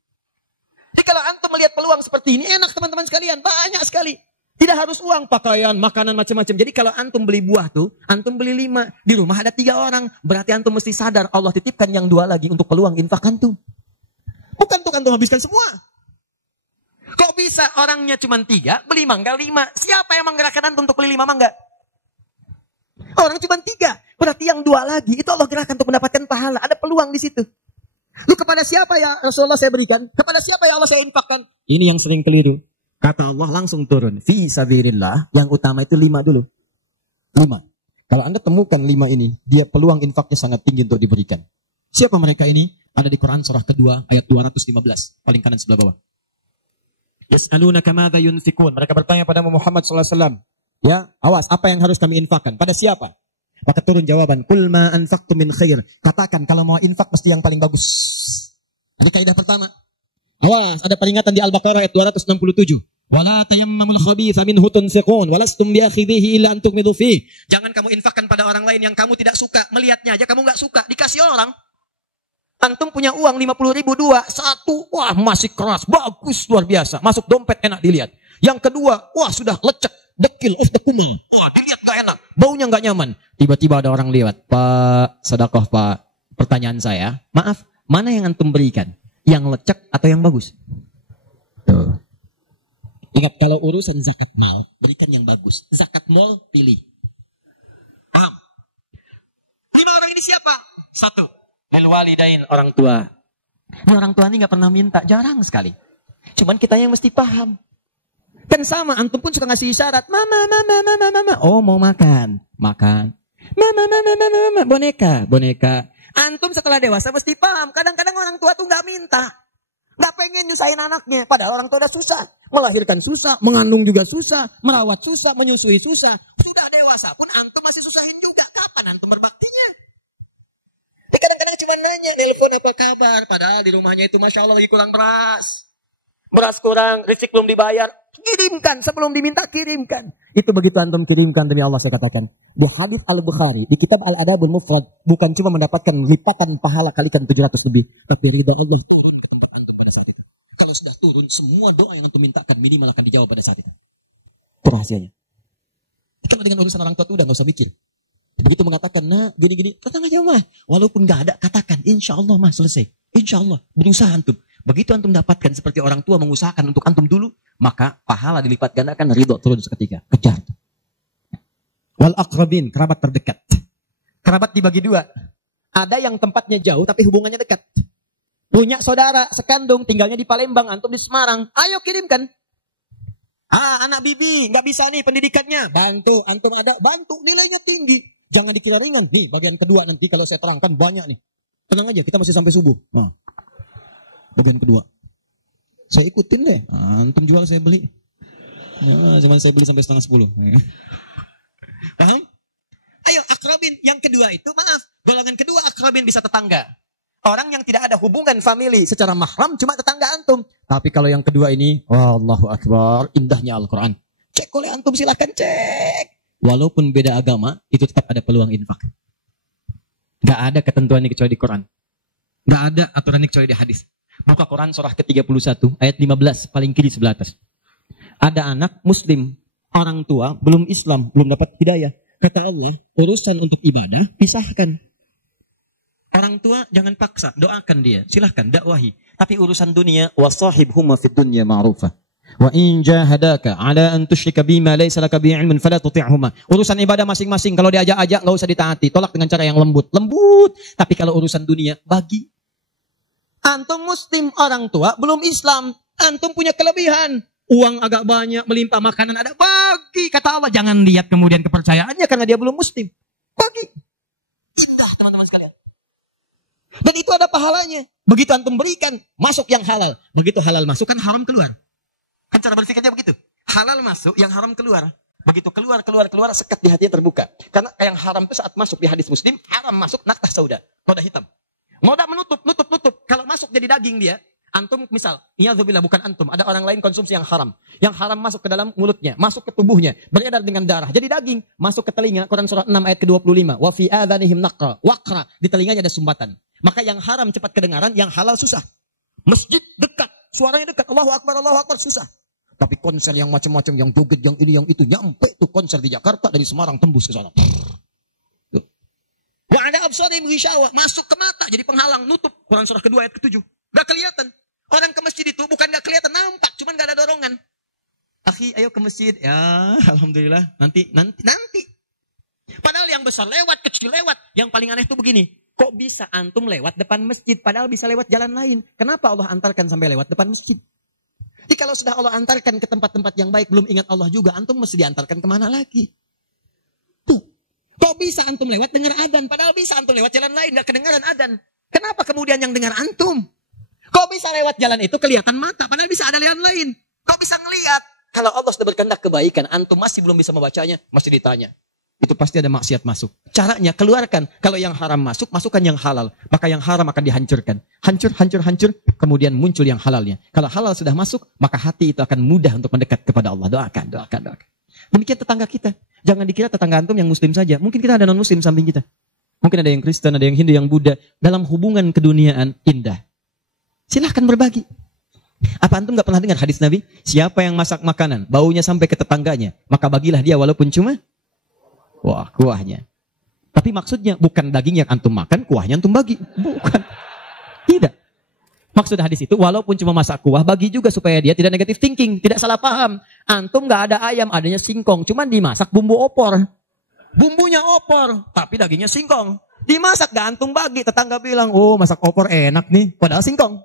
Jadi kalau antum melihat peluang seperti ini, enak teman-teman sekalian, banyak sekali. Tidak harus uang, pakaian, makanan, macam-macam. Jadi kalau antum beli buah tuh, antum beli 5. Di rumah ada 3 orang. Berarti antum mesti sadar, Allah titipkan yang 2 lagi untuk peluang infak antum. Bukan untuk antum habiskan semua. Kok bisa orangnya cuma 3, beli mangga 5. Siapa yang menggerakkan antum untuk beli 5 mangga? Orang cuma 3. Berarti yang 2 lagi, itu Allah gerakkan untuk mendapatkan pahala. Ada peluang di situ. Lu kepada siapa ya Rasulullah saya berikan? Kepada siapa ya Allah saya infakkan? Ini yang sering keliru. Kata Allah langsung turun. Fi sabilillah. Yang utama itu 5 dulu. 5. Kalau Anda temukan 5 ini, dia peluang infaknya sangat tinggi untuk diberikan. Siapa mereka ini? Ada di Quran surah kedua ayat 215. Paling kanan sebelah bawah. Yas'alunaka madza yunfikun. Mereka bertanya pada Muhammad SAW. Ya, awas, apa yang harus kami infakkan? Pada siapa? Maka turun jawaban, kul ma anfaqtum min khair. Katakan kalau mau infak mesti yang paling bagus. Ini kaidah pertama. Awas, ada peringatan di Al-Baqarah ayat 267. Wala tayammamul khabitha minhu tunfiqun walastum biakhidhihi illa an tughmidu fi. Jangan kamu infakkan pada orang lain yang kamu tidak suka. Melihatnya aja kamu enggak suka, dikasih orang. Antum punya uang 50.000 1, wah masih keras, bagus, luar biasa. Masuk dompet enak dilihat. Yang kedua, wah sudah lecek, dekil, kumul. Wah dilihat gak enak, baunya gak nyaman. Tiba-tiba ada orang lewat, Pak, sedekah Pak. Pertanyaan saya, maaf, mana yang antum berikan? Yang lecek atau yang bagus? Tuh. Ingat kalau urusan zakat mal, berikan yang bagus. Zakat mal, pilih. Paham? 5 orang ini siapa? 1. Lil walidain, orang tua. Ini orang tua ini gak pernah minta, jarang sekali. Cuman kita yang mesti paham. Kan sama, antum pun suka ngasih isyarat. Mama, mama, mama, mama. Oh, mau makan. Makan. Mama, mama, mama, mama. Boneka, boneka. Antum setelah dewasa mesti paham. Kadang-kadang orang tua tuh nggak minta. Nggak pengen nyusahin anaknya. Padahal orang tua udah susah. Melahirkan susah, mengandung juga susah, merawat susah, menyusui susah. Sudah dewasa pun antum masih susahin juga. Kapan antum berbaktinya? Kadang-kadang cuma nanya, nelpon apa kabar. Padahal di rumahnya itu Masya Allah lagi kurang beras. Beras kurang, rezeki belum dibayar. Kirimkan, sebelum diminta kirimkan. Itu begitu antum kirimkan, demi Allah saya katakan. Di hadis Al-Bukhari, di kitab Al-Adabul Mufrad, bukan cuma mendapatkan lipatan pahala kalikan 700 lebih. Tapi ridha Allah turun ke tempat antum pada saat itu. Kalau sudah turun, semua doa yang antum mintakan minimal akan dijawab pada saat itu. Itu rahasianya. Kalau dengan urusan orang tua itu udah gak usah mikir. Begitu mengatakan, nah gini-gini, datang aja mah. Walaupun gak ada, katakan, insya Allah mah selesai. Insya Allah, berusaha antum. Begitu antum dapatkan seperti orang tua mengusahakan untuk antum dulu, maka pahala dilipat gandakan, ridho turun seketika. Kejar. Wal aqrabin, kerabat terdekat. Kerabat dibagi dua. Ada yang tempatnya jauh tapi hubungannya dekat. Punya saudara sekandung, tinggalnya di Palembang, antum di Semarang. Ayo kirimkan. Anak bibi, nggak bisa nih pendidikannya. Bantu, antum ada, bantu, nilainya tinggi. Jangan dikira ringan. Nih, bagian kedua nanti kalau saya terangkan banyak nih. Tenang aja, kita masih sampai subuh. Nah. Bagian kedua. Saya ikutin deh. Antum jual, saya beli. Ya, cuman saya beli sampai 9:30. Paham? Ayo, akrabin. Yang kedua itu, maaf. Golongan kedua akrabin bisa tetangga. Orang yang tidak ada hubungan famili secara mahram cuma tetangga antum. Tapi kalau yang kedua ini, Allahu Akbar, indahnya Al-Quran. Cek oleh antum, silahkan cek. Walaupun beda agama, itu tetap ada peluang infak. Gak ada ketentuan ini kecuali di Quran. Gak ada aturan ini kecuali di hadis. Buka Quran surah ke-31 ayat 15 paling kiri sebelah atas. Ada anak muslim, orang tua belum Islam, belum dapat hidayah. Kata Allah, urusan untuk ibadah pisahkan. Orang tua jangan paksa, doakan dia, silahkan dakwahi. Tapi urusan dunia, wasahibhuma fid dunya ma'rufa. Wa in jahadaka ala an tusyrika bima laysa laka bihi ilmun fala tuti'huma. Urusan ibadah masing-masing, kalau diajak-ajak enggak usah ditaati, tolak dengan cara yang lembut. Lembut. Tapi kalau urusan dunia, bagi. Antum muslim, orang tua belum Islam, antum punya kelebihan, uang agak banyak, melimpah, makanan ada, bagi. Kata Allah, jangan lihat kemudian kepercayaannya karena dia belum muslim, bagi. Teman-teman sekalian. Dan itu ada pahalanya. Begitu antum berikan, masuk yang halal. Begitu halal masuk, kan haram keluar. Kan cara berpikirnya begitu. Halal masuk, yang haram keluar. Begitu keluar, sekat di hatinya terbuka. Karena yang haram itu saat masuk di hadis muslim, haram masuk naktah sauda, noda hitam. Noda menutup. Kalau masuk jadi daging dia, antum misal, iyadzubillah, bukan antum, ada orang lain konsumsi yang haram. Yang haram masuk ke dalam mulutnya, masuk ke tubuhnya, beredar dengan darah. Jadi daging, masuk ke telinga, Quran surah 6 ayat ke-25. Wa fi adhanihim naqra, waqra, di telinganya ada sumbatan. Maka yang haram cepat kedengaran, yang halal susah. Masjid dekat, suaranya dekat, Allahu Akbar, susah. Tapi konser yang macam-macam, yang joget, yang ini, yang itu, nyampe tuh konser di Jakarta, dari Semarang tembus ke sana. Wa ada absarihim ghishawa, masuk ke mata jadi penghalang, nutup. Quran surah kedua ayat ke-7. Gak kelihatan. Orang ke masjid itu bukan gak kelihatan, nampak, cuman gak ada dorongan. Akhi, ayo ke masjid. Ya, alhamdulillah, nanti. Padahal yang besar lewat, kecil lewat. Yang paling aneh itu begini, kok bisa antum lewat depan masjid padahal bisa lewat jalan lain? Kenapa Allah antarkan sampai lewat depan masjid? Jadi kalau sudah Allah antarkan ke tempat-tempat yang baik, belum ingat Allah juga, antum mesti diantarkan kemana lagi? Kok bisa antum lewat dengar adzan? Padahal bisa antum lewat jalan lain, gak kedengaran adzan. Kenapa kemudian yang dengar antum? Kok bisa lewat jalan itu kelihatan mata? Padahal bisa ada jalan lain. Kok bisa ngelihat? Kalau Allah sudah berkehendak kebaikan, antum masih belum bisa membacanya, masih ditanya. Itu pasti ada maksiat masuk. Caranya keluarkan. Kalau yang haram masuk, masukkan yang halal. Maka yang haram akan dihancurkan. Hancur. Kemudian muncul yang halalnya. Kalau halal sudah masuk, maka hati itu akan mudah untuk mendekat kepada Allah. Doakan. Demikian tetangga kita. Jangan dikira tetangga antum yang muslim saja. Mungkin kita ada non-muslim samping kita. Mungkin ada yang Kristen, ada yang Hindu, yang Buddha. Dalam hubungan keduniaan indah. Silahkan berbagi. Apa antum gak pernah dengar hadis Nabi? Siapa yang masak makanan, baunya sampai ke tetangganya, maka bagilah dia walaupun cuma kuahnya. Tapi maksudnya bukan daging yang antum makan, kuahnya antum bagi. Bukan. Tidak. Maksud hadis itu, walaupun cuma masak kuah, bagi juga supaya dia tidak negatif thinking, tidak salah paham. Antum gak ada ayam, adanya singkong, cuman dimasak bumbu opor. Bumbunya opor, tapi dagingnya singkong. Dimasak gak antum bagi, tetangga bilang, oh masak opor enak nih, padahal singkong.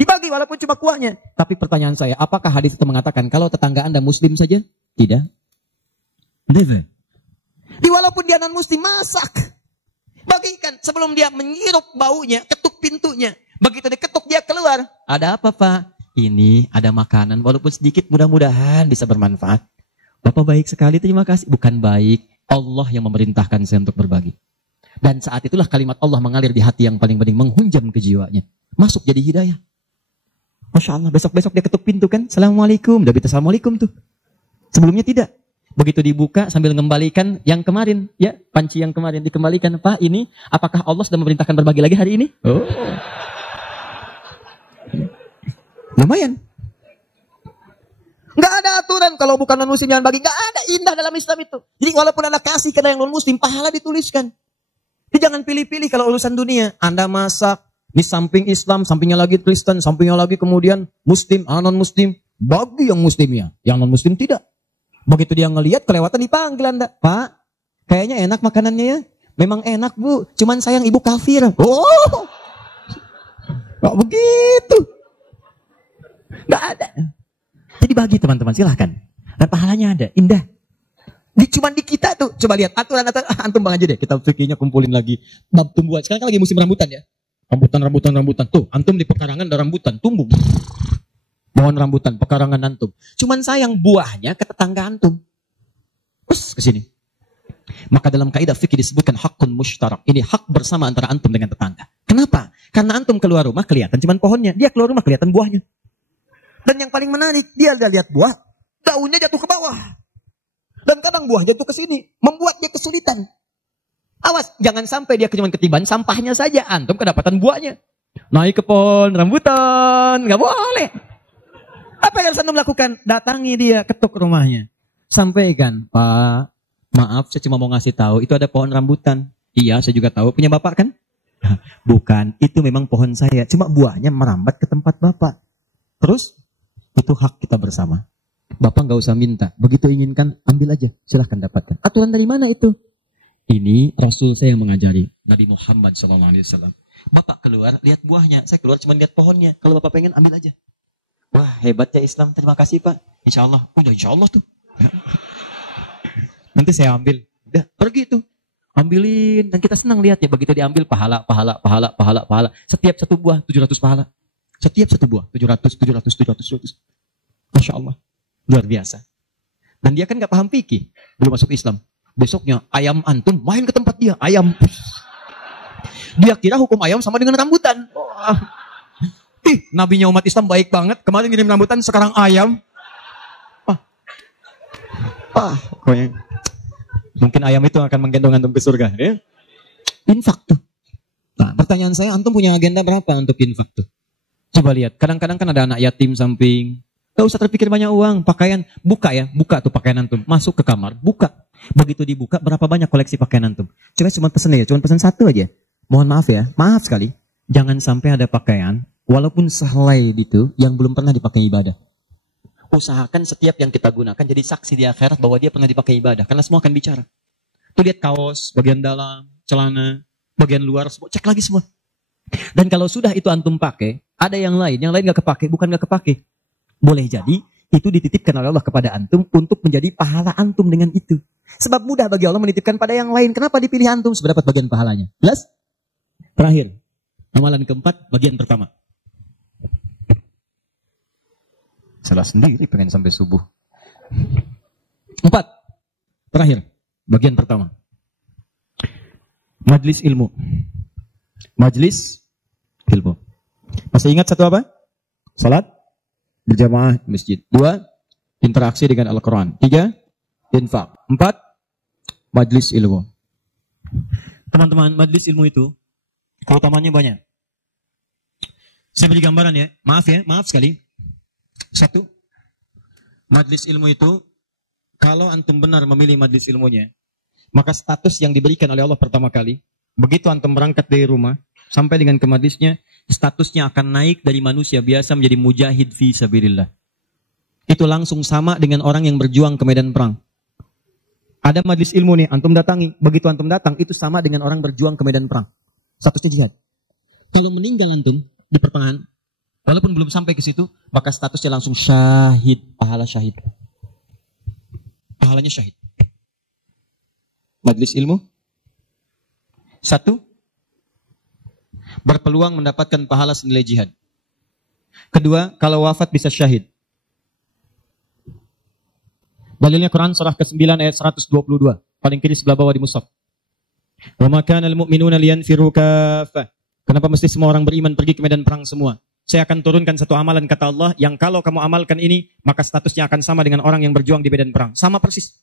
Dibagi walaupun cuma kuahnya. Tapi pertanyaan saya, apakah hadis itu mengatakan kalau tetangga Anda muslim saja? Tidak. Tidak. Walaupun dia non-muslim, masak. Bagikan sebelum dia menghirup baunya, ketuk pintunya. Begitu diketuk dia keluar. Ada apa, Pak? Ini ada makanan, walaupun sedikit, mudah-mudahan bisa bermanfaat. Bapak baik sekali, terima kasih. Bukan baik, Allah yang memerintahkan saya untuk berbagi. Dan saat itulah kalimat Allah mengalir di hati yang paling penting, menghunjam ke jiwanya. Masuk jadi hidayah. Masya Allah, besok-besok dia ketuk pintu kan, Assalamualaikum, udah bisa Assalamualaikum tuh. Sebelumnya tidak. Begitu dibuka sambil mengembalikan yang kemarin, ya panci yang kemarin dikembalikan. Pak, ini apakah Allah sudah memerintahkan berbagi lagi hari ini? Oh, lumayan. Nggak ada aturan kalau bukan non muslim jangan bagi. Nggak ada, indah dalam Islam itu. Jadi walaupun Anda kasih karena yang non muslim, pahala dituliskan. Jadi jangan pilih-pilih kalau urusan dunia. Anda masak di samping Islam, sampingnya lagi Kristen, sampingnya lagi kemudian muslim, non muslim. Bagi yang muslimnya, yang non muslim tidak. Begitu dia ngelihat kelewatan dipanggil Anda, Pak, kayaknya enak makanannya ya. Memang enak Bu, cuman sayang ibu kafir. Oh, nggak begitu. Nggak ada. Jadi bagi teman-teman, silahkan. Dan pahalanya ada, indah. Cuman di kita tuh, coba lihat aturan antum bang aja deh. Kita fikirnya kumpulin lagi. Bab tumbuhan, sekarang kan lagi musim rambutan ya. Rambutan. Tuh, antum di pekarangan ada rambutan, tumbuh. Pohon rambutan, pekarangan antum. Cuman sayang buahnya ke tetangga antum. Terus ke sini. Maka dalam kaidah fikih disebutkan hakun mushtarak. Ini hak bersama antara antum dengan tetangga. Kenapa? Karena antum keluar rumah kelihatan cuman pohonnya. Dia keluar rumah kelihatan buahnya. Dan yang paling menarik, dia udah lihat buah, daunnya jatuh ke bawah. Dan kadang buah jatuh ke sini, membuat dia kesulitan. Awas, jangan sampai dia cuma ketiban sampahnya saja. Antum kedapatan buahnya. Naik ke pohon rambutan, nggak boleh. Apa yang harus antum lakukan? Datangi dia, ketuk rumahnya. Sampaikan, Pak, maaf saya cuma mau ngasih tahu, itu ada pohon rambutan. Iya, saya juga tahu, punya bapak kan? Bukan, itu memang pohon saya. Cuma buahnya merambat ke tempat bapak. Terus, itu hak kita bersama. Bapak nggak usah minta. Begitu inginkan, ambil aja. Silahkan dapatkan. Aturan dari mana itu? Ini Rasul saya yang mengajari. Nabi Muhammad SAW. Bapak keluar, lihat buahnya. Saya keluar cuma lihat pohonnya. Kalau bapak pengen, ambil aja. Wah, hebatnya Islam. Terima kasih Pak. Insya Allah. Udah insya Allah tuh. Nanti saya ambil. Udah, pergi tuh. Ambilin. Dan kita senang lihat ya. Begitu diambil, pahala. Setiap satu buah, 700 pahala. Setiap satu buah, 700. Masya Allah. Luar biasa. Dan dia kan gak paham fikih. Belum masuk Islam. Besoknya, ayam antum main ke tempat dia. Ayam. Dia kira hukum ayam sama dengan rambutan. Oh. Nabinya umat Islam baik banget. Kemarin ngirim rambutan, sekarang ayam. Pokoknya. Mungkin ayam itu akan menggendong antum ke surga. Ya? Infak tuh. Nah, pertanyaan saya, antum punya agenda berapa untuk infak tuh? Coba lihat, kadang-kadang kan ada anak yatim samping. Gak usah terpikir banyak uang, pakaian. Buka tuh pakaian antum. Masuk ke kamar, buka. Begitu dibuka, berapa banyak koleksi pakaian antum? Cuma pesen ya, cuma pesen satu aja. Mohon maaf ya, maaf sekali. Jangan sampai ada pakaian, walaupun sehelai itu, yang belum pernah dipakai ibadah. Usahakan setiap yang kita gunakan jadi saksi di akhirat bahwa dia pernah dipakai ibadah. Karena semua akan bicara. Tuh lihat kaos, bagian dalam, celana, bagian luar, semua. Cek lagi semua. Dan kalau sudah itu antum pakai, ada yang lain gak kepake, bukan gak kepake. Boleh jadi, itu dititipkan oleh Allah kepada antum untuk menjadi pahala antum dengan itu. Sebab mudah bagi Allah menitipkan pada yang lain. Kenapa dipilih antum supaya dapat bagian pahalanya? Jelas? Terakhir, amalan keempat, bagian pertama. Salah sendiri pengen sampai subuh. 4. Terakhir, bagian pertama. Majlis ilmu. Majlis ilmu. Masih ingat satu apa? Salat berjamaah di masjid. 2. Interaksi dengan Al-Quran. 3. Infak. 4. Majlis ilmu. Teman-teman, majlis ilmu itu keutamaannya banyak. Saya beri gambaran ya. Maaf sekali. 1. Majlis ilmu itu, kalau antum benar memilih majlis ilmunya, maka status yang diberikan oleh Allah pertama kali, begitu antum berangkat dari rumah, sampai dengan ke majlisnya, statusnya akan naik dari manusia biasa menjadi mujahid fi sabilillah. Itu langsung sama dengan orang yang berjuang ke medan perang. Ada majlis ilmu nih, antum datangi. Begitu antum datang, itu sama dengan orang berjuang ke medan perang. Statusnya jihad. Kalau meninggal antum di pertengahan, Walaupun belum sampai ke situ, maka statusnya langsung syahid, pahala syahid. Pahalanya syahid. Majelis ilmu. 1, berpeluang mendapatkan pahala senilai jihad. 2, kalau wafat bisa syahid. Dalilnya Quran surah ke-9 ayat 122. Paling kiri sebelah bawah di mushaf. Wa ma kana al-mu'minuna liyanfiru kaffah. Kenapa mesti semua orang beriman pergi ke medan perang semua? Saya akan turunkan satu amalan kata Allah yang kalau kamu amalkan ini, maka statusnya akan sama dengan orang yang berjuang di medan perang. Sama persis.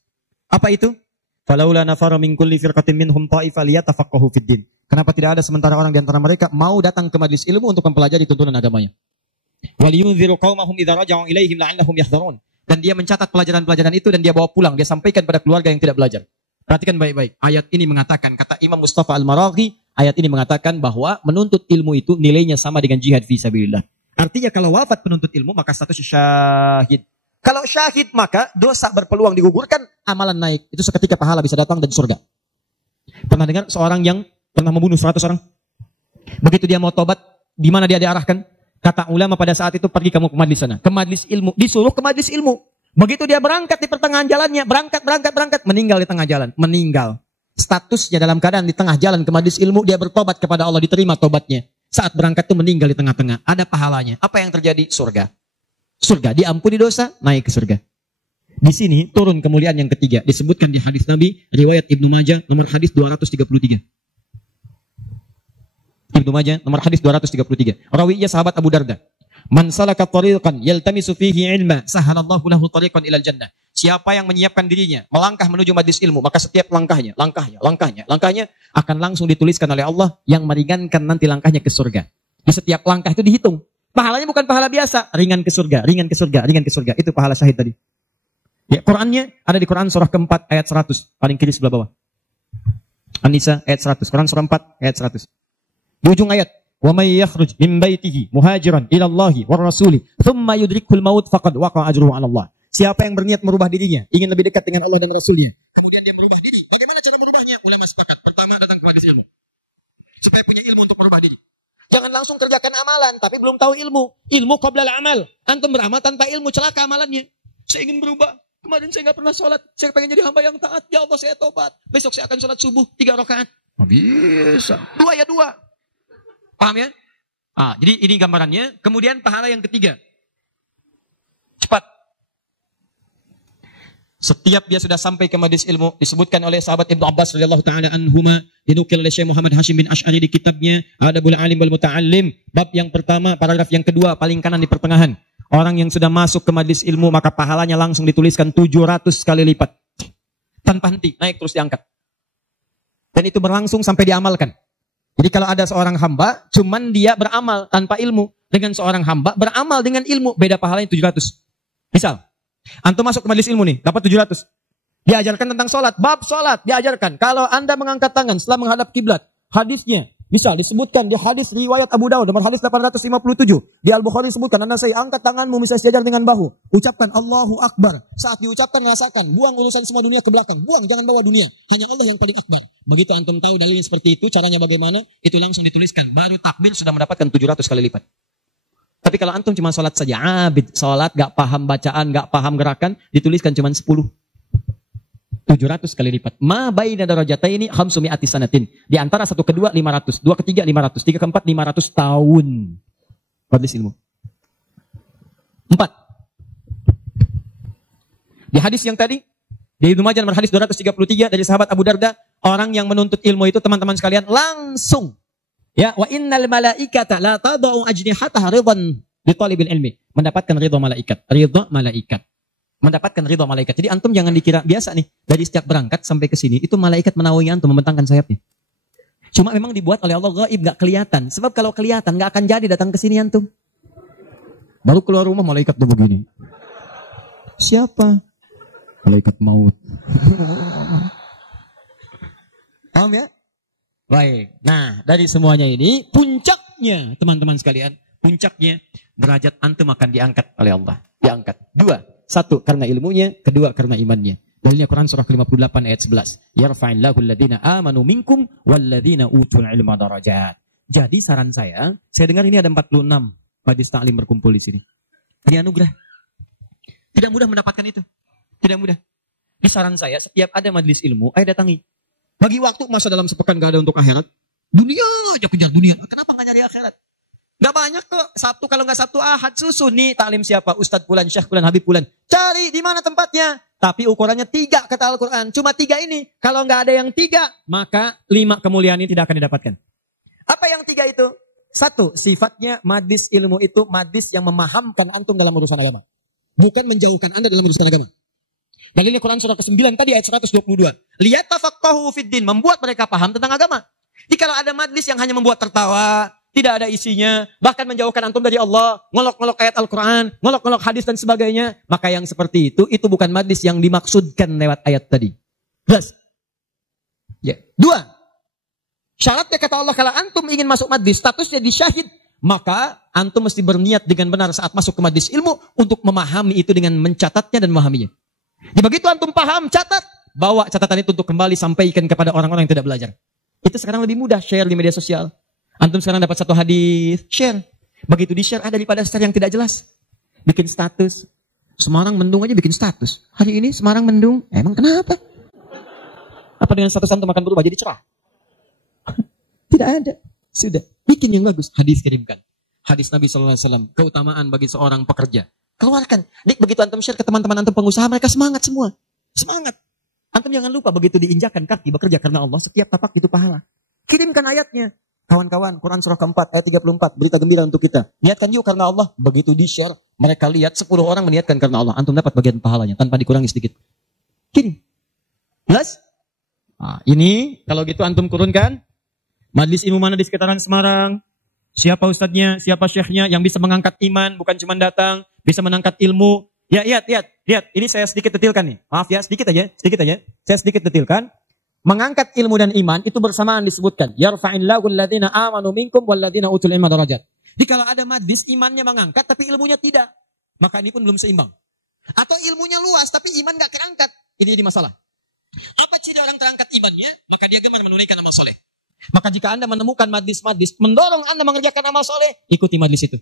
Apa itu? Falaula nafara min kulli firqatin minhum ta'ifah liyatafaqahu fid din. Kenapa tidak ada sementara orang di antara mereka mau datang ke majelis ilmu untuk mempelajari tuntunan agamanya? Wal yunziru qaumahum idza raja'u ilaihim la'allahum yahdharun. Dan dia mencatat pelajaran-pelajaran itu dan dia bawa pulang, dia sampaikan pada keluarga yang tidak belajar. Perhatikan baik-baik. Ayat ini mengatakan, kata Imam Mustafa Al-Maraghi, ayat ini mengatakan bahwa menuntut ilmu itu nilainya sama dengan jihad fisabilillah. Artinya kalau wafat penuntut ilmu maka statusnya syahid. Kalau syahid maka dosa berpeluang digugurkan, amalan naik. Itu seketika pahala bisa datang dan surga. Pernah dengar seorang yang pernah membunuh 100 orang? Begitu dia mau tobat, di mana dia diarahkan? Kata ulama pada saat itu, pergi kamu ke majlis sana. Ke majlis ilmu. Disuruh ke majlis ilmu. Begitu dia berangkat di pertengahan jalannya, berangkat, meninggal di tengah jalan. Meninggal. Statusnya dalam keadaan di tengah jalan ke majlis ilmu, dia bertobat kepada Allah, diterima tobatnya. Saat berangkat itu meninggal di tengah-tengah. Ada pahalanya. Apa yang terjadi? Surga. Surga. Diampuni dosa, naik ke surga. Di sini turun kemuliaan yang ketiga. Disebutkan di hadis Nabi, riwayat Ibnu Majah, nomor hadis 233. Ibnu Majah, nomor hadis 233. Rawinya sahabat Abu Darda. Man salaka tariqan yaltamisu fihi ilma, sahalallahu lahu tariqan ilal jannah. Siapa yang menyiapkan dirinya melangkah menuju majlis ilmu, maka setiap langkahnya akan langsung dituliskan oleh Allah yang meringankan nanti langkahnya ke surga. Di setiap langkah itu dihitung. Pahalanya bukan pahala biasa, ringan ke surga. Itu pahala syahid tadi. Ya, Qurannya ada di Quran surah keempat ayat 100, paling kiri sebelah bawah. An-Nisa ayat 100, Quran surah 4 ayat 100. Di ujung ayat, wa may yakhruj min baitihi muhajiran ila Allahi war rasuli thumma yudrikul maut faqad waqa'a ajruhu 'ala Allah. Siapa yang berniat merubah dirinya, ingin lebih dekat dengan Allah dan Rasulnya, kemudian dia merubah diri. Bagaimana cara merubahnya? Ulama sepakat. Pertama, datang ke majelis ilmu. Supaya punya ilmu untuk merubah diri. Jangan langsung kerjakan amalan tapi belum tahu ilmu. Ilmu qabla al-amal. Antum beramal tanpa ilmu, celaka amalannya. Saya ingin berubah. Kemarin saya enggak pernah sholat. Saya pengen jadi hamba yang taat. Ya Allah, saya tobat. Besok saya akan sholat subuh 3 rakaat. Bisa. 2 ya 2. Paham ya? Jadi ini gambarannya. Kemudian pahala yang ketiga. Cepat. Setiap dia sudah sampai ke majlis ilmu, disebutkan oleh sahabat Ibnu Abbas radhiyallahu taala anhuma, dinukil oleh Syekh Muhammad Hashim bin Asy'ari di kitabnya Adabul Alim wal Muta'allim, bab yang pertama, paragraf yang kedua, paling kanan di pertengahan. Orang yang sudah masuk ke majlis ilmu maka pahalanya langsung dituliskan 700 kali lipat. Tanpa henti, naik terus diangkat. Dan itu berlangsung sampai diamalkan. Jadi kalau ada seorang hamba, cuman dia beramal tanpa ilmu. Dengan seorang hamba beramal dengan ilmu, beda pahalanya 700. Misal, antum masuk ke majelis ilmu nih, dapat 700. Diajarkan tentang sholat, bab sholat, diajarkan. Kalau anda mengangkat tangan setelah menghadap kiblat, hadisnya, misal disebutkan di hadis riwayat Abu Dawud, nomor hadis 857. Di Al-Bukhari disebutkan, anda saya angkat tanganmu, misalnya sejajar dengan bahu. Ucapkan Allahu Akbar. Saat diucapkan, rasakan, buang urusan semua dunia ke belakang. Buang, jangan bawa dunia. Hanya Allah yang paling akbar. Begitu antum tahu dalil seperti itu, caranya bagaimana, itu langsung dituliskan. Baru takmil sudah mendapatkan 700 kali lipat. Tapi kalau antum cuma sholat saja, abid, sholat, gak paham bacaan, gak paham gerakan, dituliskan cuma 10. 700 kali lipat. Ma baina darajataini khamsumi'ati sanatin. Di antara satu kedua 500, dua ketiga 500, tiga keempat 500 tahun. Majelis ilmu. 4. Di hadis yang tadi, di Ibnu Majah nomor hadis 233 dari sahabat Abu Darda, orang yang menuntut ilmu itu teman-teman sekalian langsung, ya, wa innal malaikata la tadau ajnihataha ridwan li talibil ilmi. Mendapatkan ridha malaikat. Ridha malaikat. Mendapatkan ridha malaikat. Jadi antum jangan dikira biasa nih, dari setiap berangkat sampai ke sini itu malaikat menaungi antum, membentangkan sayapnya. Cuma memang dibuat oleh Allah gaib, enggak kelihatan. Sebab kalau kelihatan enggak akan jadi datang ke sini antum. Baru keluar rumah malaikat tuh begini. Siapa? Malaikat maut. Paham ya? Baik. Nah, dari semuanya ini puncaknya teman-teman sekalian, puncaknya derajat antum akan diangkat oleh Allah. Diangkat. 2. 1 karena ilmunya, 2 karena imannya. Dalilnya Quran surah ke-58 ayat 11. Yarfa'illahu alladhina amanu minkum walladhina utul ilma darajat. Jadi saran saya dengar ini ada 46 Majlis taklim berkumpul di sini. Ini anugerah. Tidak mudah mendapatkan itu. Tidak mudah. Di saran saya, setiap ada majlis ilmu, ayo datangi. Bagi waktu masa dalam sepekan gak ada untuk akhirat. Dunia aja kejar dunia. Kenapa gak nyari akhirat? Gak banyak kok. Sabtu kalau gak Sabtu Ahad susun nih taklim siapa? Ustadz Fulan, Syekh Fulan, Habib Fulan. Cari di mana tempatnya. Tapi ukurannya 3 kata Al-Quran. Cuma 3 ini. Kalau gak ada yang 3, maka 5 kemuliaan ini tidak akan didapatkan. Apa yang 3 itu? 1, sifatnya majlis ilmu itu majlis yang memahamkan antum dalam urusan agama. Bukan menjauhkan anda dalam urusan agama. Dalilnya Quran surah ke-9 tadi ayat 122. Liyatafaqahu fiddin, membuat mereka paham tentang agama. Jadi kalau ada majlis yang hanya membuat tertawa, tidak ada isinya, bahkan menjauhkan antum dari Allah, ngolok-ngolok ayat Al-Quran, ngolok-ngolok hadis dan sebagainya, maka yang seperti itu bukan majlis yang dimaksudkan lewat ayat tadi. Jelas? Ya. 2. Syaratnya kata Allah, kalau antum ingin masuk majlis, statusnya disyahid, maka antum mesti berniat dengan benar saat masuk ke majlis ilmu untuk memahami itu dengan mencatatnya dan memahaminya. Jadi begitu antum paham, catat, bawa catatan itu untuk kembali sampaikan kepada orang-orang yang tidak belajar. Itu sekarang lebih mudah, share di media sosial. Antum sekarang dapat 1 hadis, share. Begitu di-share ada daripada share yang tidak jelas. Bikin status. Semarang mendung aja bikin status. Hari ini Semarang mendung. Emang kenapa? Apa dengan status antum akan berubah jadi cerah? Tidak ada. Sudah. Bikin yang bagus. Hadis kirimkan. Hadis Nabi SAW. Keutamaan bagi seorang pekerja. Keluarkan. Begitu antum share ke teman-teman antum pengusaha, mereka semangat semua. Semangat. Antum jangan lupa begitu diinjakan kaki bekerja karena Allah, setiap tapak itu pahala. Kirimkan ayatnya. Kawan-kawan, Quran surah ke-4 ayat 34, berita gembira untuk kita. Niatkan yuk karena Allah. Begitu di-share, mereka lihat 10 orang meniatkan karena Allah. Antum dapat bagian pahalanya tanpa dikurangi sedikit. Kirim. Jelas? Nah, ini kalau gitu antum kurunkan. Majlis ilmu mana di sekitaran Semarang? Siapa ustadznya, siapa syekhnya yang bisa mengangkat iman, bukan cuma datang, bisa mengangkat ilmu. Ya, lihat. Ini saya sedikit detilkan nih. Maaf ya, sedikit aja. Saya sedikit detilkan. Mengangkat ilmu dan iman itu bersamaan disebutkan. Yarfa'illahu alladhina amanu minkum walladhina utul ilma darajat. Jadi kalau ada majlis imannya mengangkat tapi ilmunya tidak, maka ini pun belum seimbang. Atau ilmunya luas tapi iman gak terangkat. Ini jadi masalah. Apa ciri orang terangkat imannya? Maka dia gemar menunaikan amal soleh. Maka jika anda menemukan majlis-majlis mendorong anda mengerjakan amal soleh, ikuti majlis itu.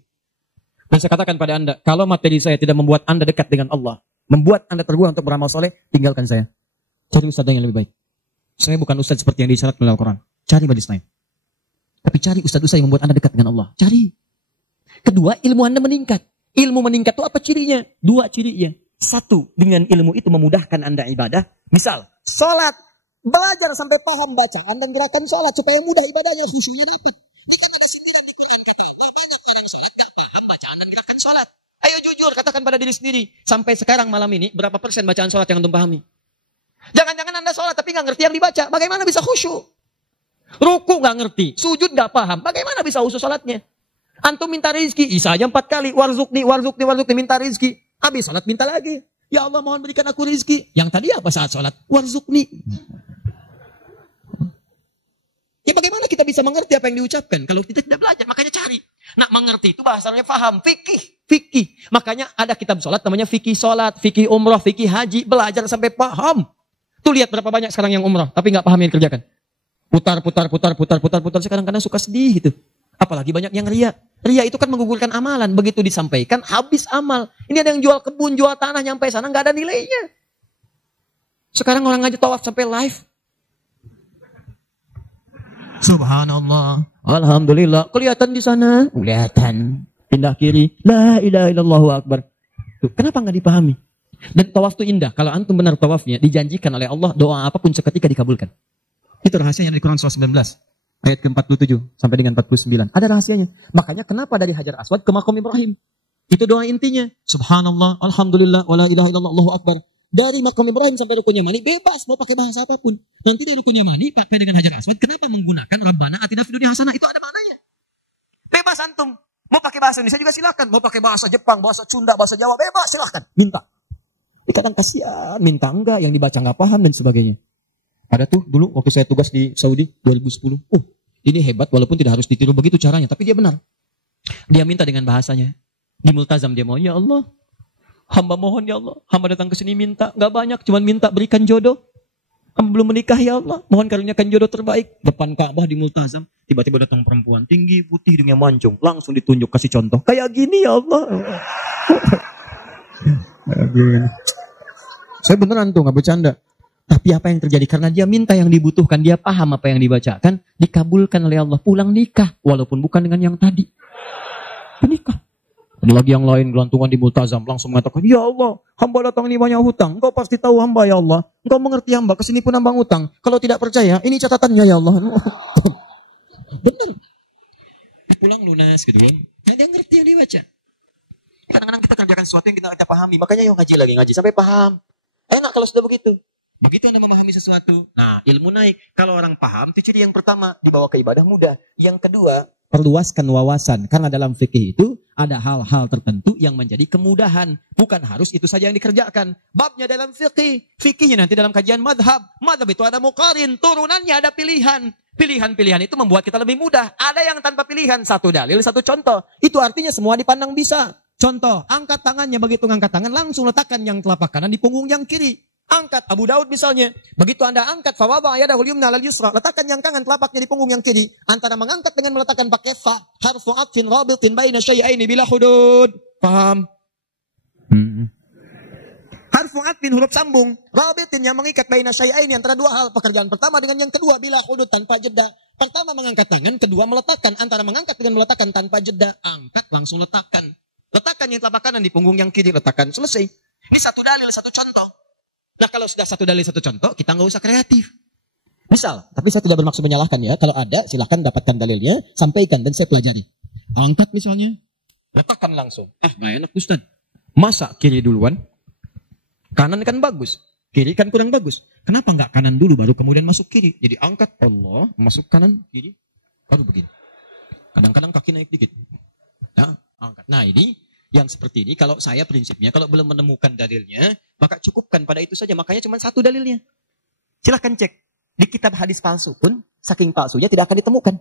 Dan saya katakan pada anda, kalau materi saya tidak membuat anda dekat dengan Allah, membuat anda terbuang untuk beramal soleh, tinggalkan saya. Cari ustadz yang lebih baik. Saya bukan ustadz seperti yang disyarat oleh Al-Quran. Cari majlis lain. Tapi cari ustadz-ustadz yang membuat anda dekat dengan Allah. Cari. Kedua, ilmu anda meningkat. Ilmu meningkat itu apa cirinya? 2 cirinya. 1, dengan ilmu itu memudahkan anda ibadah. Misal, sholat. Belajar sampai paham bacaan dan gerakan sholat supaya mudah ibadahnya. Khusyuknya dapat. Bacaan dan gerakan sholat. Ayo jujur, katakan pada diri sendiri. Sampai sekarang malam ini, berapa persen bacaan sholat yang antum pahami? Jangan-jangan anda sholat tapi nggak ngerti yang dibaca. Bagaimana bisa khusyuk? Ruku nggak ngerti, sujud nggak paham. Bagaimana bisa khusyuk sholatnya? Antum minta rizki, Isa aja 4 kali. Warzukni, minta rizki. Habis sholat minta lagi. Ya Allah mohon berikan aku rizki. Yang tadi apa saat sholat? Warzukni. Ya bagaimana kita bisa mengerti apa yang diucapkan kalau kita tidak belajar? Makanya cari. Nah mengerti itu bahasanya paham. Fikih. Makanya ada kitab sholat namanya fikih sholat, fikih umrah, fikih haji. Belajar sampai paham. Tuh lihat berapa banyak sekarang yang umrah, tapi nggak paham yang dikerjakan. Putar. Sekarang kadang suka sedih gitu. Apalagi banyak yang ria. Ria itu kan menggugurkan amalan. Begitu disampaikan, habis amal. Ini ada yang jual kebun, jual tanah, nyampe sana nggak ada nilainya. Sekarang orang ngaji tawaf sampai live. Subhanallah. Alhamdulillah. Kelihatan di sana. Kelihatan. Pindah kiri. La ilaha illallahu akbar. Tuh, kenapa nggak dipahami? Dan tawaf itu indah. Kalau antum benar tawafnya, dijanjikan oleh Allah, doa apapun seketika dikabulkan. Itu rahasianya di Quran surah 19. Ayat ke-47 sampai dengan 49. Ada rahasianya. Makanya kenapa dari Hajar Aswad ke Maqam Ibrahim? Itu doa intinya. Subhanallah, alhamdulillah, wa la ilaha illallah, Allahu akbar. Dari Maqam Ibrahim sampai Rukun Yamani, bebas mau pakai bahasa apapun. Nanti dari Rukun Yamani, pakai dengan Hajar Aswad, kenapa menggunakan Rabbana atina fid dunya hasanah? Itu ada maknanya. Bebas antum. Mau pakai bahasa Indonesia juga silakan. Mau pakai bahasa Jepang, bahasa Sunda, bahasa Jawa, bebas silakan. Minta. Kadang kasihan, minta enggak, yang dibaca enggak paham dan sebagainya. Ada tuh dulu waktu saya tugas di Saudi 2010. Ini hebat walaupun tidak harus ditiru begitu caranya, tapi dia benar. Dia minta dengan bahasanya. Di multazam dia mau, ya Allah, hamba mohon ya Allah, hamba datang ke sini minta, enggak banyak, cuma minta berikan jodoh. Hamba belum menikah ya Allah. Mohon karuniakan jodoh terbaik. Depan Ka'bah di Multazam. Tiba-tiba datang perempuan. Tinggi, putih, dengan mancung. Langsung ditunjuk, kasih contoh. Kayak gini ya Allah. Saya beneran tuh, gak bercanda. Tapi apa yang terjadi? Karena dia minta yang dibutuhkan. Dia paham apa yang dibacakan. Dikabulkan oleh Allah. Pulang nikah. Walaupun bukan dengan yang tadi. Menikah. Ada lagi yang lain gelantungan di Multazam langsung mengatakan, ya Allah, hamba datang ini banyak hutang. Engkau pasti tahu hamba ya Allah. Engkau mengerti hamba, kesini pun hamba ngutang. Kalau tidak percaya, ini catatannya ya Allah. Benar. Pulang lunas gitu kan. Ada yang ngerti yang dibaca. Kadang-kadang kita kerjakan sesuatu yang kita pahami. Makanya yuk ngaji sampai paham. Enak kalau sudah begitu. Begitu Anda memahami sesuatu. Nah, ilmu naik. Kalau orang paham, itu ciri yang pertama. Dibawa ke ibadah mudah. Yang kedua, perluaskan wawasan. Karena dalam fikih itu ada hal-hal tertentu yang menjadi kemudahan. Bukan harus itu saja yang dikerjakan. Babnya dalam fikih. Fikihnya nanti dalam kajian madhab. Madhab itu ada muqarin. Turunannya ada pilihan. Pilihan-pilihan itu membuat kita lebih mudah. Ada yang tanpa pilihan. Satu dalil, satu contoh. Itu artinya semua dipandang bisa. Contoh, angkat tangannya. Begitu angkat tangan, langsung letakkan yang telapak kanan di punggung yang kiri. Angkat Abu Daud misalnya. Begitu Anda angkat fawada yadahul yumna lal yusra, letakkan yang kanan telapaknya di punggung yang kiri. Antara mengangkat dengan meletakkan pakai fa, harfu atfin rabitin baina syai'aini bila hudud. Paham? Harfu atfin huruf sambung, rabitin yang mengikat baina syai'aini antara dua hal. Pekerjaan pertama dengan yang kedua bila hudud tanpa jeda. Pertama mengangkat tangan, kedua meletakkan. Antara mengangkat dengan meletakkan tanpa jeda. Angkat langsung letakkan. Letakkan yang telapak kanan di punggung yang kiri, letakkan. Selesai. Satu dalil, satu contoh. Nah kalau sudah satu dalil satu contoh, kita nggak usah kreatif. Misal, tapi saya tidak bermaksud menyalahkan ya. Kalau ada, silahkan dapatkan dalilnya, sampaikan dan saya pelajari. Angkat misalnya, letakkan langsung. Nggak enak Ustaz. Masa kiri duluan? Kanan kan bagus, kiri kan kurang bagus. Kenapa nggak kanan dulu baru kemudian masuk kiri? Jadi angkat Allah, masuk kanan, kiri, baru begini. Kadang-kadang kaki naik dikit. Nah, angkat. Nah ini. Yang seperti ini, kalau saya prinsipnya, kalau belum menemukan dalilnya, maka cukupkan pada itu saja. Makanya cuma satu dalilnya. Silahkan cek. Di kitab hadis palsu pun, saking palsunya tidak akan ditemukan.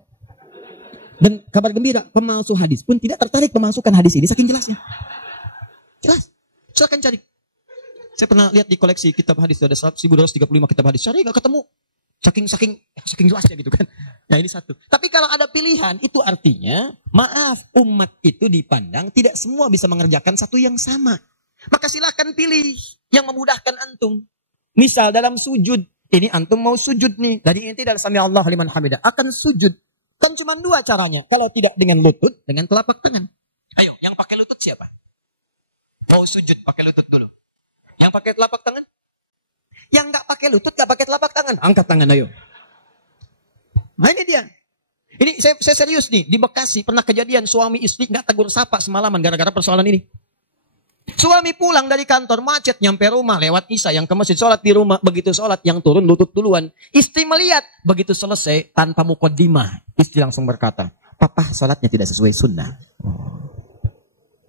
Dan kabar gembira, pemalsu hadis pun tidak tertarik memasukkan hadis ini, saking jelasnya. Jelas. Silahkan cari. Saya pernah lihat di koleksi kitab hadis, ada 1235 kitab hadis. Cari nggak ketemu. Saking jelasnya gitu kan. Nah ini satu. Tapi kalau ada pilihan, itu artinya, maaf, umat itu dipandang tidak semua bisa mengerjakan satu yang sama. Maka silakan pilih yang memudahkan antum. Misal dalam sujud, ini antum mau sujud nih. Dari inti dari sami Allah liman hamidah. Akan sujud. Kan cuma dua caranya. Kalau tidak dengan lutut, dengan telapak tangan. Ayo, yang pakai lutut siapa? Mau sujud pakai lutut dulu. Yang pakai telapak tangan? Yang nggak pakai lutut, nggak pakai telapak tangan. Angkat tangan ayo. Nah ini dia. Ini saya serius nih. Di Bekasi pernah kejadian suami istri nggak tegur sapa semalaman gara-gara persoalan ini. Suami pulang dari kantor macet nyampe rumah lewat isya yang ke masjid sholat di rumah. Begitu sholat yang turun lutut duluan. Istri melihat. Begitu selesai tanpa muqaddimah. Istri langsung berkata, papa sholatnya tidak sesuai sunnah.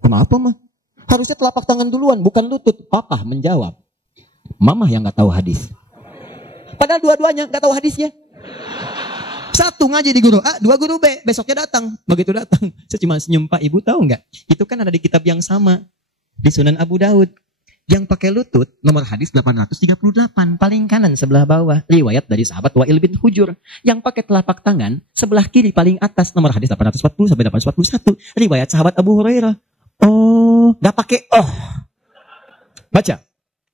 Kenapa mah? Harusnya telapak tangan duluan bukan lutut. Papa menjawab. Mama yang nggak tahu hadis. Padahal dua-duanya nggak tahu hadisnya. Satu ngaji di guru A, dua guru B. Besoknya datang. Begitu datang, saya cuma senyum, Pak, Ibu tahu nggak? Itu kan ada di kitab yang sama. Di Sunan Abu Daud. Yang pakai lutut, nomor hadis 838. Paling kanan sebelah bawah. Riwayat dari sahabat Wa'il bin Hujur. Yang pakai telapak tangan, sebelah kiri paling atas. Nomor hadis 840 sampai 841. Riwayat sahabat Abu Hurairah. Oh, nggak pakai Baca.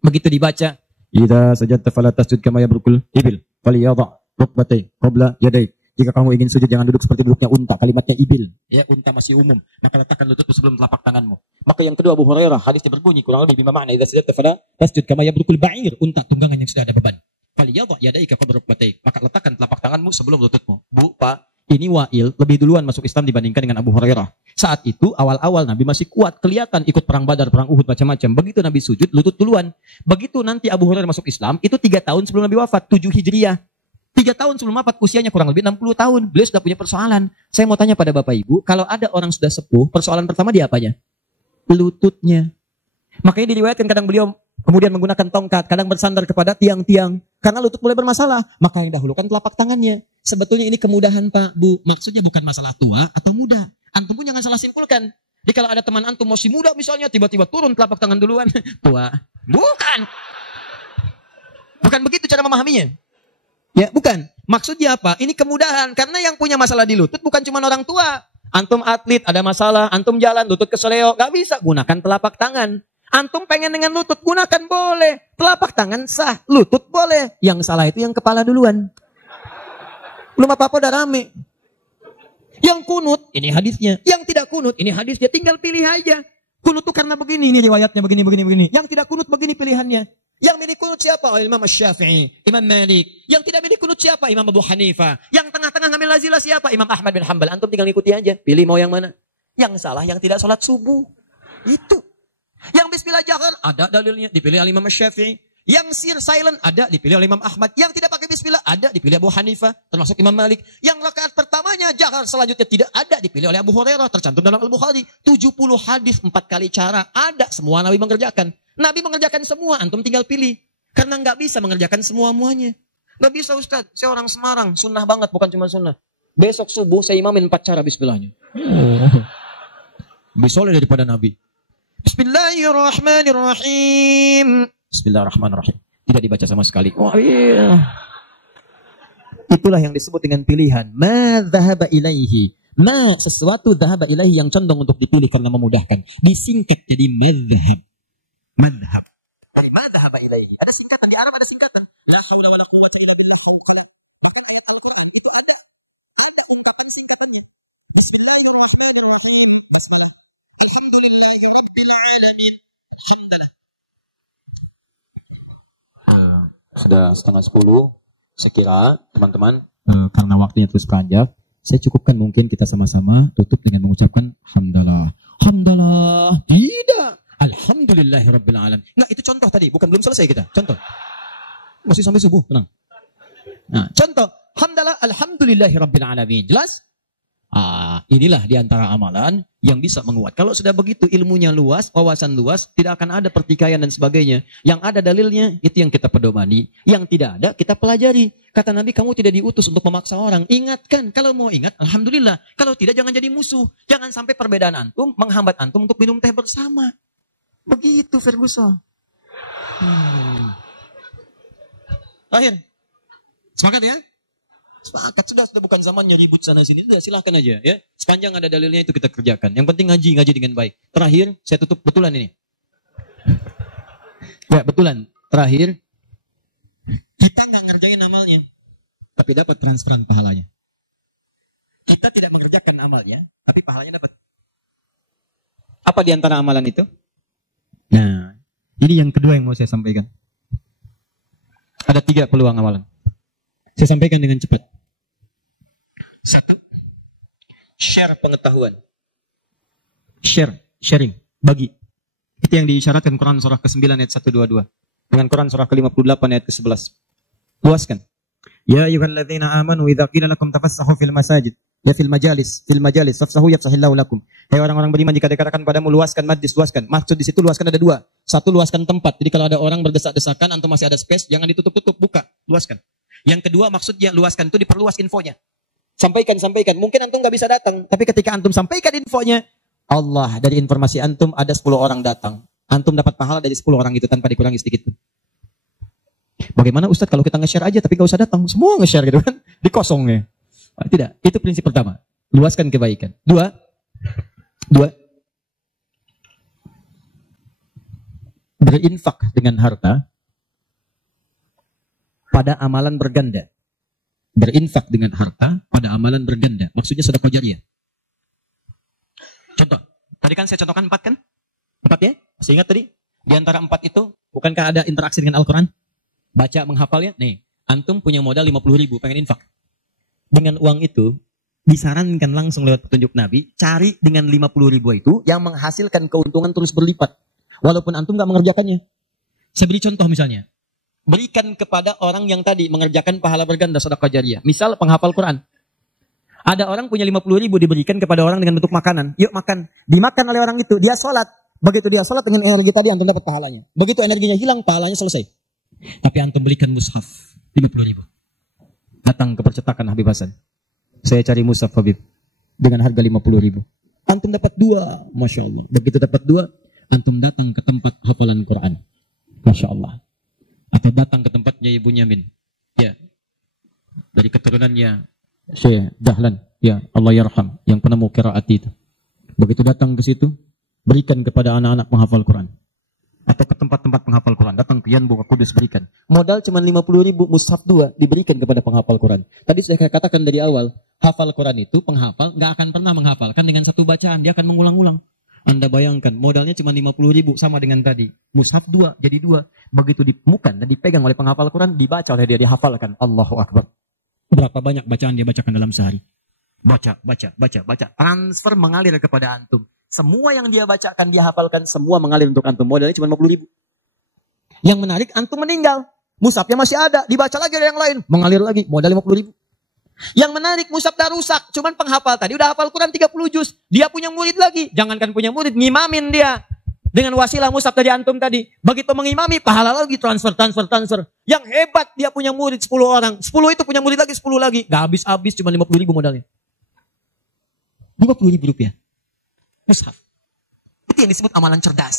Begitu dibaca, idza sajadta fala tasjud kama yabrukul ibil, falyadha rukbatai qabla yadai. Jika kamu ingin sujud jangan duduk seperti duduknya unta. Kalimatnya ibil, ya unta masih umum. Maka letakkan lututmu sebelum telapak tanganmu. Maka yang kedua Abu Hurairah, hadisnya berbunyi kurang lebih bima makna idza sajadta fala tasjud kama yabrukul ba'ir, unta tunggangan yang sudah ada beban. Falyadha yadaika qabla rukbatai. Maka letakkan telapak tanganmu sebelum lututmu. Bu, Pak, ini Wa'il lebih duluan masuk Islam dibandingkan dengan Abu Hurairah. Saat itu awal-awal Nabi masih kuat, kelihatan ikut perang Badar, perang Uhud, macam-macam. Begitu Nabi sujud, lutut duluan. Begitu nanti Abu Hurairah masuk Islam, itu 3 tahun sebelum Nabi wafat, 7 Hijriah. 3 tahun sebelum wafat, usianya kurang lebih 60 tahun. Beliau sudah punya persoalan. Saya mau tanya pada Bapak Ibu, kalau ada orang sudah sepuh, persoalan pertama dia apanya? Lututnya. Makanya diriwayatkan kadang beliau kemudian menggunakan tongkat, kadang bersandar kepada tiang-tiang. Karena lutut mulai bermasalah, maka yang dahulukan telapak tangannya. Sebetulnya ini kemudahan Pak, Bu. Maksudnya bukan masalah tua atau muda. Antum pun jangan salah simpulkan. Jadi kalau ada teman antum masih muda misalnya, tiba-tiba turun telapak tangan duluan. Tua. Bukan. Bukan begitu cara memahaminya. Ya, bukan. Maksudnya apa? Ini kemudahan. Karena yang punya masalah di lutut bukan cuma orang tua. Antum atlet, ada masalah. Antum jalan, lutut keseleo. Gak bisa. Gunakan telapak tangan. Antum pengen dengan lutut, gunakan boleh. Telapak tangan sah, lutut boleh. Yang salah itu yang kepala duluan. Belum apa-apa udah rame. Yang kunut, ini hadisnya. Yang tidak kunut, ini hadisnya. Tinggal pilih aja. Kunut tuh karena begini, ini riwayatnya begini. Yang tidak kunut begini pilihannya. Yang milik kunut siapa? Oh, Imam Syafi'i, Imam Malik. Yang tidak milik kunut siapa? Imam Abu Hanifah. Yang tengah-tengah ngambil lazilah siapa? Imam Ahmad bin Hanbal. Antum tinggal ikuti aja. Pilih mau yang mana. Yang salah yang tidak sholat subuh. Itu. Yang bismillah jahar, ada dalilnya. Dipilih oleh Imam Syafi'i. Yang sir silent, ada. Dipilih oleh Imam Ahmad. Yang tidak pakai bismillah, ada. Dipilih Abu Hanifah. Termasuk Imam Malik. Yang rakaat pertamanya jahar, selanjutnya tidak ada. Dipilih oleh Abu Hurairah. Tercantum dalam Al-Bukhari. 70 hadis, 4 kali cara. Ada. Semua Nabi mengerjakan. Nabi mengerjakan semua, antum tinggal pilih. Karena nggak bisa mengerjakan semua-muanya. Nggak bisa Ustaz, saya orang Semarang, sunnah banget, bukan cuma sunnah. Besok subuh saya imamin 4 cara bismillahnya. Lebih soleh daripada Nabi. Bismillahirrahmanirrahim. Bismillahirrahmanirrahim. Tidak dibaca sama sekali. Oh iya. Itulah yang disebut dengan pilihan. Ma dhahaba ilaihi. Ma sesuatu dhahaba ilaihi yang condong untuk dipilih karena memudahkan. Disingkat jadi madhhab. Madhab. Dari madhab ilaihi. Ada singkatan di Arab, ada singkatan. La haula wala quwwata illa billah fauqala. Bahkan ayat Al-Quran itu ada ungkapan singkatannya. Bismillahirrahmanirrahim. Bismillah. Alhamdulillahi rabbil alamin. Alhamdulillah. Sudah setengah 10. Saya kira teman-teman, karena waktunya terus beranjak, saya cukupkan mungkin kita sama-sama tutup dengan mengucapkan hamdalah. Hamdalah. Tidak. Alhamdulillahirabbil alamin. Nah, itu contoh tadi, bukan belum selesai kita. Contoh. Masih sampai subuh, tenang. Nah, contoh, hamdalah alhamdulillahirabbil alamin. Jelas? Inilah diantara amalan yang bisa menguat. Kalau sudah begitu ilmunya luas, wawasan luas, tidak akan ada pertikaian dan sebagainya. Yang ada dalilnya, itu yang kita pedomani. Yang tidak ada, kita pelajari. Kata Nabi, kamu tidak diutus untuk memaksa orang. Ingatkan, kalau mau ingat, alhamdulillah. Kalau tidak, jangan jadi musuh. Jangan sampai perbedaan antum menghambat antum untuk minum teh bersama. Begitu Ferguson. Akhir. Sepakat ya? Sepakat. Sudah bukan zamannya ribut sana sini. Sudah, silahkan aja ya. Sepanjang ada dalilnya itu kita kerjakan. Yang penting ngaji dengan baik. Terakhir, saya tutup betulan ini. Ya, betulan. Terakhir, kita nggak ngerjain amalnya, tapi dapat transferan pahalanya. Kita tidak mengerjakan amalnya, tapi pahalanya dapat. Apa di antara amalan itu? Nah, ini yang kedua yang mau saya sampaikan. Ada 3 peluang amalan. Saya sampaikan dengan cepat. 1, share pengetahuan. Sharing, bagi. Itu yang diisyaratkan Quran surah ke-9 ayat 122. Dengan Quran surah ke-58 ayat ke-11. Luaskan. Ya ayyuhalladzina amanu idza qila lakum tafassahu fil masajid. Ya fil majalis, fafsahu yafsahillahu lakum. Hai orang-orang beriman, jika dikatakan padamu luaskan majlis, luaskan. Maksud di situ luaskan ada 2. 1, luaskan tempat. Jadi kalau ada orang berdesak-desakan, antum masih ada space, jangan ditutup-tutup, buka, luaskan. Yang kedua, maksudnya luaskan itu diperluas infonya. Sampaikan. Mungkin antum nggak bisa datang, tapi ketika antum sampaikan infonya, Allah dari informasi antum ada 10 orang datang. Antum dapat pahala dari 10 orang itu tanpa dikurangi sedikit pun. Bagaimana Ustadz kalau kita nge-share aja tapi nggak usah datang, semua nge-share gitu kan? Dikosongnya. Tidak, itu prinsip pertama. Luaskan kebaikan. 2. Berinfak dengan harta pada amalan berganda. Berinfak dengan harta pada amalan berganda. Maksudnya sedekah jariyah. Contoh. Tadi kan saya contohkan 4 kan? 4 ya? Masih ingat tadi? Di antara 4 itu, bukankah ada interaksi dengan Al-Quran? Baca, menghafalnya. Nih, antum punya modal 50.000, pengen infak. Dengan uang itu, disarankan langsung lewat petunjuk Nabi, cari dengan 50.000 itu yang menghasilkan keuntungan terus berlipat. Walaupun antum gak mengerjakannya. Saya beri contoh misalnya. Berikan kepada orang yang tadi mengerjakan pahala berganda sedekah jariyah. Misal penghafal Quran. Ada orang punya 50.000 diberikan kepada orang dengan bentuk makanan. Yuk makan. Dimakan oleh orang itu. Dia sholat. Begitu dia sholat dengan energi tadi antum dapat pahalanya. Begitu energinya hilang, pahalanya selesai. Tapi antum belikan mushaf 50.000. Datang ke percetakan Habib Hasan. Saya cari mushaf Habib dengan harga 50.000. Antum dapat 2, masya Allah. Begitu dapat 2, antum datang ke tempat hafalan Quran, masya Allah. Atau datang ke tempatnya Ibu Nyamin. Ya, dari keturunannya Syekh Dahlan, ya Allah yarham, yang penemu qiraat itu. Begitu datang ke situ, berikan kepada anak-anak penghafal Quran. Atau ke tempat-tempat penghafal Quran, datang ke Yanbu ke Kudus berikan. Modal cuma 50.000, mushaf 2 diberikan kepada penghafal Quran. Tadi saya katakan dari awal, hafal Quran itu penghafal nggak akan pernah menghafalkan dengan satu bacaan, dia akan mengulang-ulang. Anda bayangkan, modalnya cuma 50.000 sama dengan tadi. Mushaf 2 jadi 2. Begitu dimukan dan dipegang oleh penghafal Quran, dibaca oleh dia, dihafalkan. Allahu Akbar. Berapa banyak bacaan dia bacakan dalam sehari? Baca. Transfer mengalir kepada antum. Semua yang dia bacakan, dia hafalkan, semua mengalir untuk antum. Modalnya cuma 50.000. Yang menarik, antum meninggal. Mushafnya masih ada, dibaca lagi ada yang lain. Mengalir lagi, modal 50.000. Yang menarik, mushaf dah rusak. Cuman penghafal tadi udah hafal Quran 30 juz. Dia punya murid lagi. Jangankan punya murid, ngimamin dia. Dengan wasilah mushaf dari antum tadi. Begitu mengimami, pahala lagi transfer. Yang hebat, dia punya murid 10 orang. 10 itu punya murid lagi, 10 lagi. Gak habis-habis, cuma 50.000 modalnya. 50.000 rupiah. Mushaf. Itu yang disebut amalan cerdas.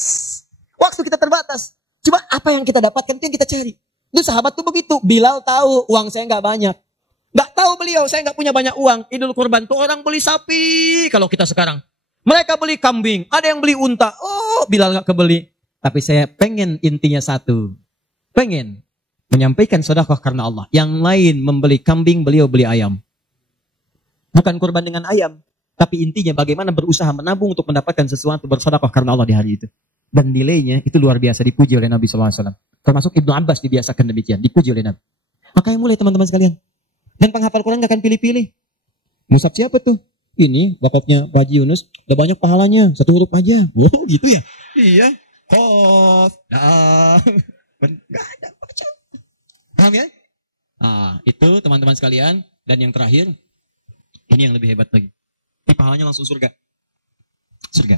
Waktu kita terbatas. Coba apa yang kita dapatkan itu yang kita cari. Itu sahabat tuh begitu. Bilal tahu uang saya nggak banyak. Nggak tahu beliau, saya nggak punya banyak uang. Idul Kurban tuh orang beli sapi. Kalau kita sekarang. Mereka beli kambing. Ada yang beli unta. Oh, Bilal nggak kebeli. Tapi saya pengen intinya satu. Pengen menyampaikan sedekah karena Allah. Yang lain membeli kambing, beliau beli ayam. Bukan kurban dengan ayam. Tapi intinya bagaimana berusaha menabung untuk mendapatkan sesuatu bersedekah karena Allah di hari itu. Dan nilainya itu luar biasa dipuji oleh Nabi SAW. Termasuk Ibnu Abbas dibiasakan demikian. Dipuji oleh Nabi. Makanya mulai teman-teman sekalian. Dan penghafal Quran gak akan pilih-pilih. Mushaf siapa tuh? Ini wakafnya Pak Haji Yunus. Udah banyak pahalanya. 1 huruf aja. Wow gitu ya? Iya. Qaf. Gak ada baca. Paham ya? Itu teman-teman sekalian. Dan yang terakhir. Ini yang lebih hebat lagi. Ini pahalanya langsung surga. Surga.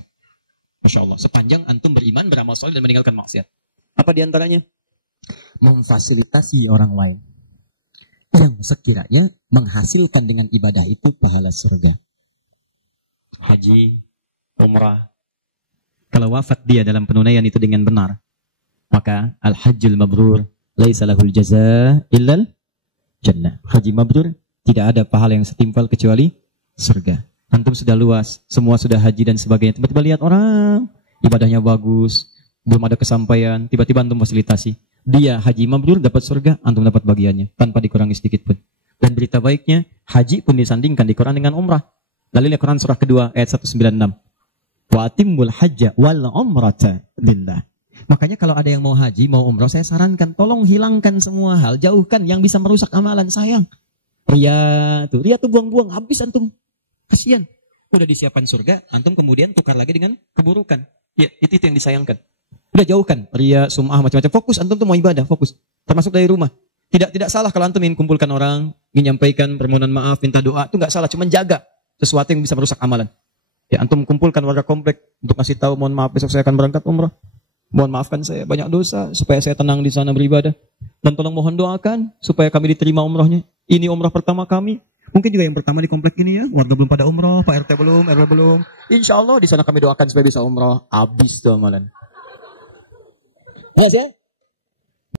Masya Allah. Sepanjang antum beriman, beramal soleh, dan meninggalkan maksiat. Apa diantaranya? Memfasilitasi orang lain. Yang sekiranya menghasilkan dengan ibadah itu pahala surga. Haji, umrah. Kalau wafat dia dalam penunaian itu dengan benar. Maka al-hajjul mabrur. Laisa lahul jaza illal jannah. Haji mabrur. Tidak ada pahala yang setimpal kecuali surga. Antum sudah luas, semua sudah haji dan sebagainya. Tiba-tiba lihat orang, ibadahnya bagus, belum ada kesampaian, tiba-tiba antum fasilitasi. Dia haji mabrur dapat surga, antum dapat bagiannya, tanpa dikurangi sedikit pun. Dan berita baiknya, haji pun disandingkan di Quran dengan umrah. Dalilnya Quran surah kedua, ayat 196. Wa atimmul hajja wal umrata lillah. Makanya kalau ada yang mau haji, mau umrah, saya sarankan, tolong hilangkan semua hal, jauhkan yang bisa merusak amalan, sayang. Ria tuh buang-buang, habis antum. Kasihan. Udah disiapkan surga, antum kemudian tukar lagi dengan keburukan. Ya, itu yang disayangkan. Udah jauhkan ria, sum'ah, macam-macam. Fokus, antum tuh mau ibadah, fokus. Termasuk dari rumah. Tidak salah kalau antum ingin kumpulkan orang, ingin menyampaikan permohonan maaf, minta doa, itu nggak salah, cuma jaga sesuatu yang bisa merusak amalan. Ya, antum kumpulkan warga komplek untuk kasih tahu, mohon maaf besok saya akan berangkat umrah. Mohon maafkan saya banyak dosa supaya saya tenang di sana beribadah. Dan tolong mohon doakan supaya kami diterima umrahnya. Ini umrah pertama kami. Mungkin juga yang pertama di komplek ini ya, warga belum pada umroh, Pak RT belum, RW belum. Insya Allah di sana kami doakan supaya bisa umroh. Habis tuh amalan. Jelas ya?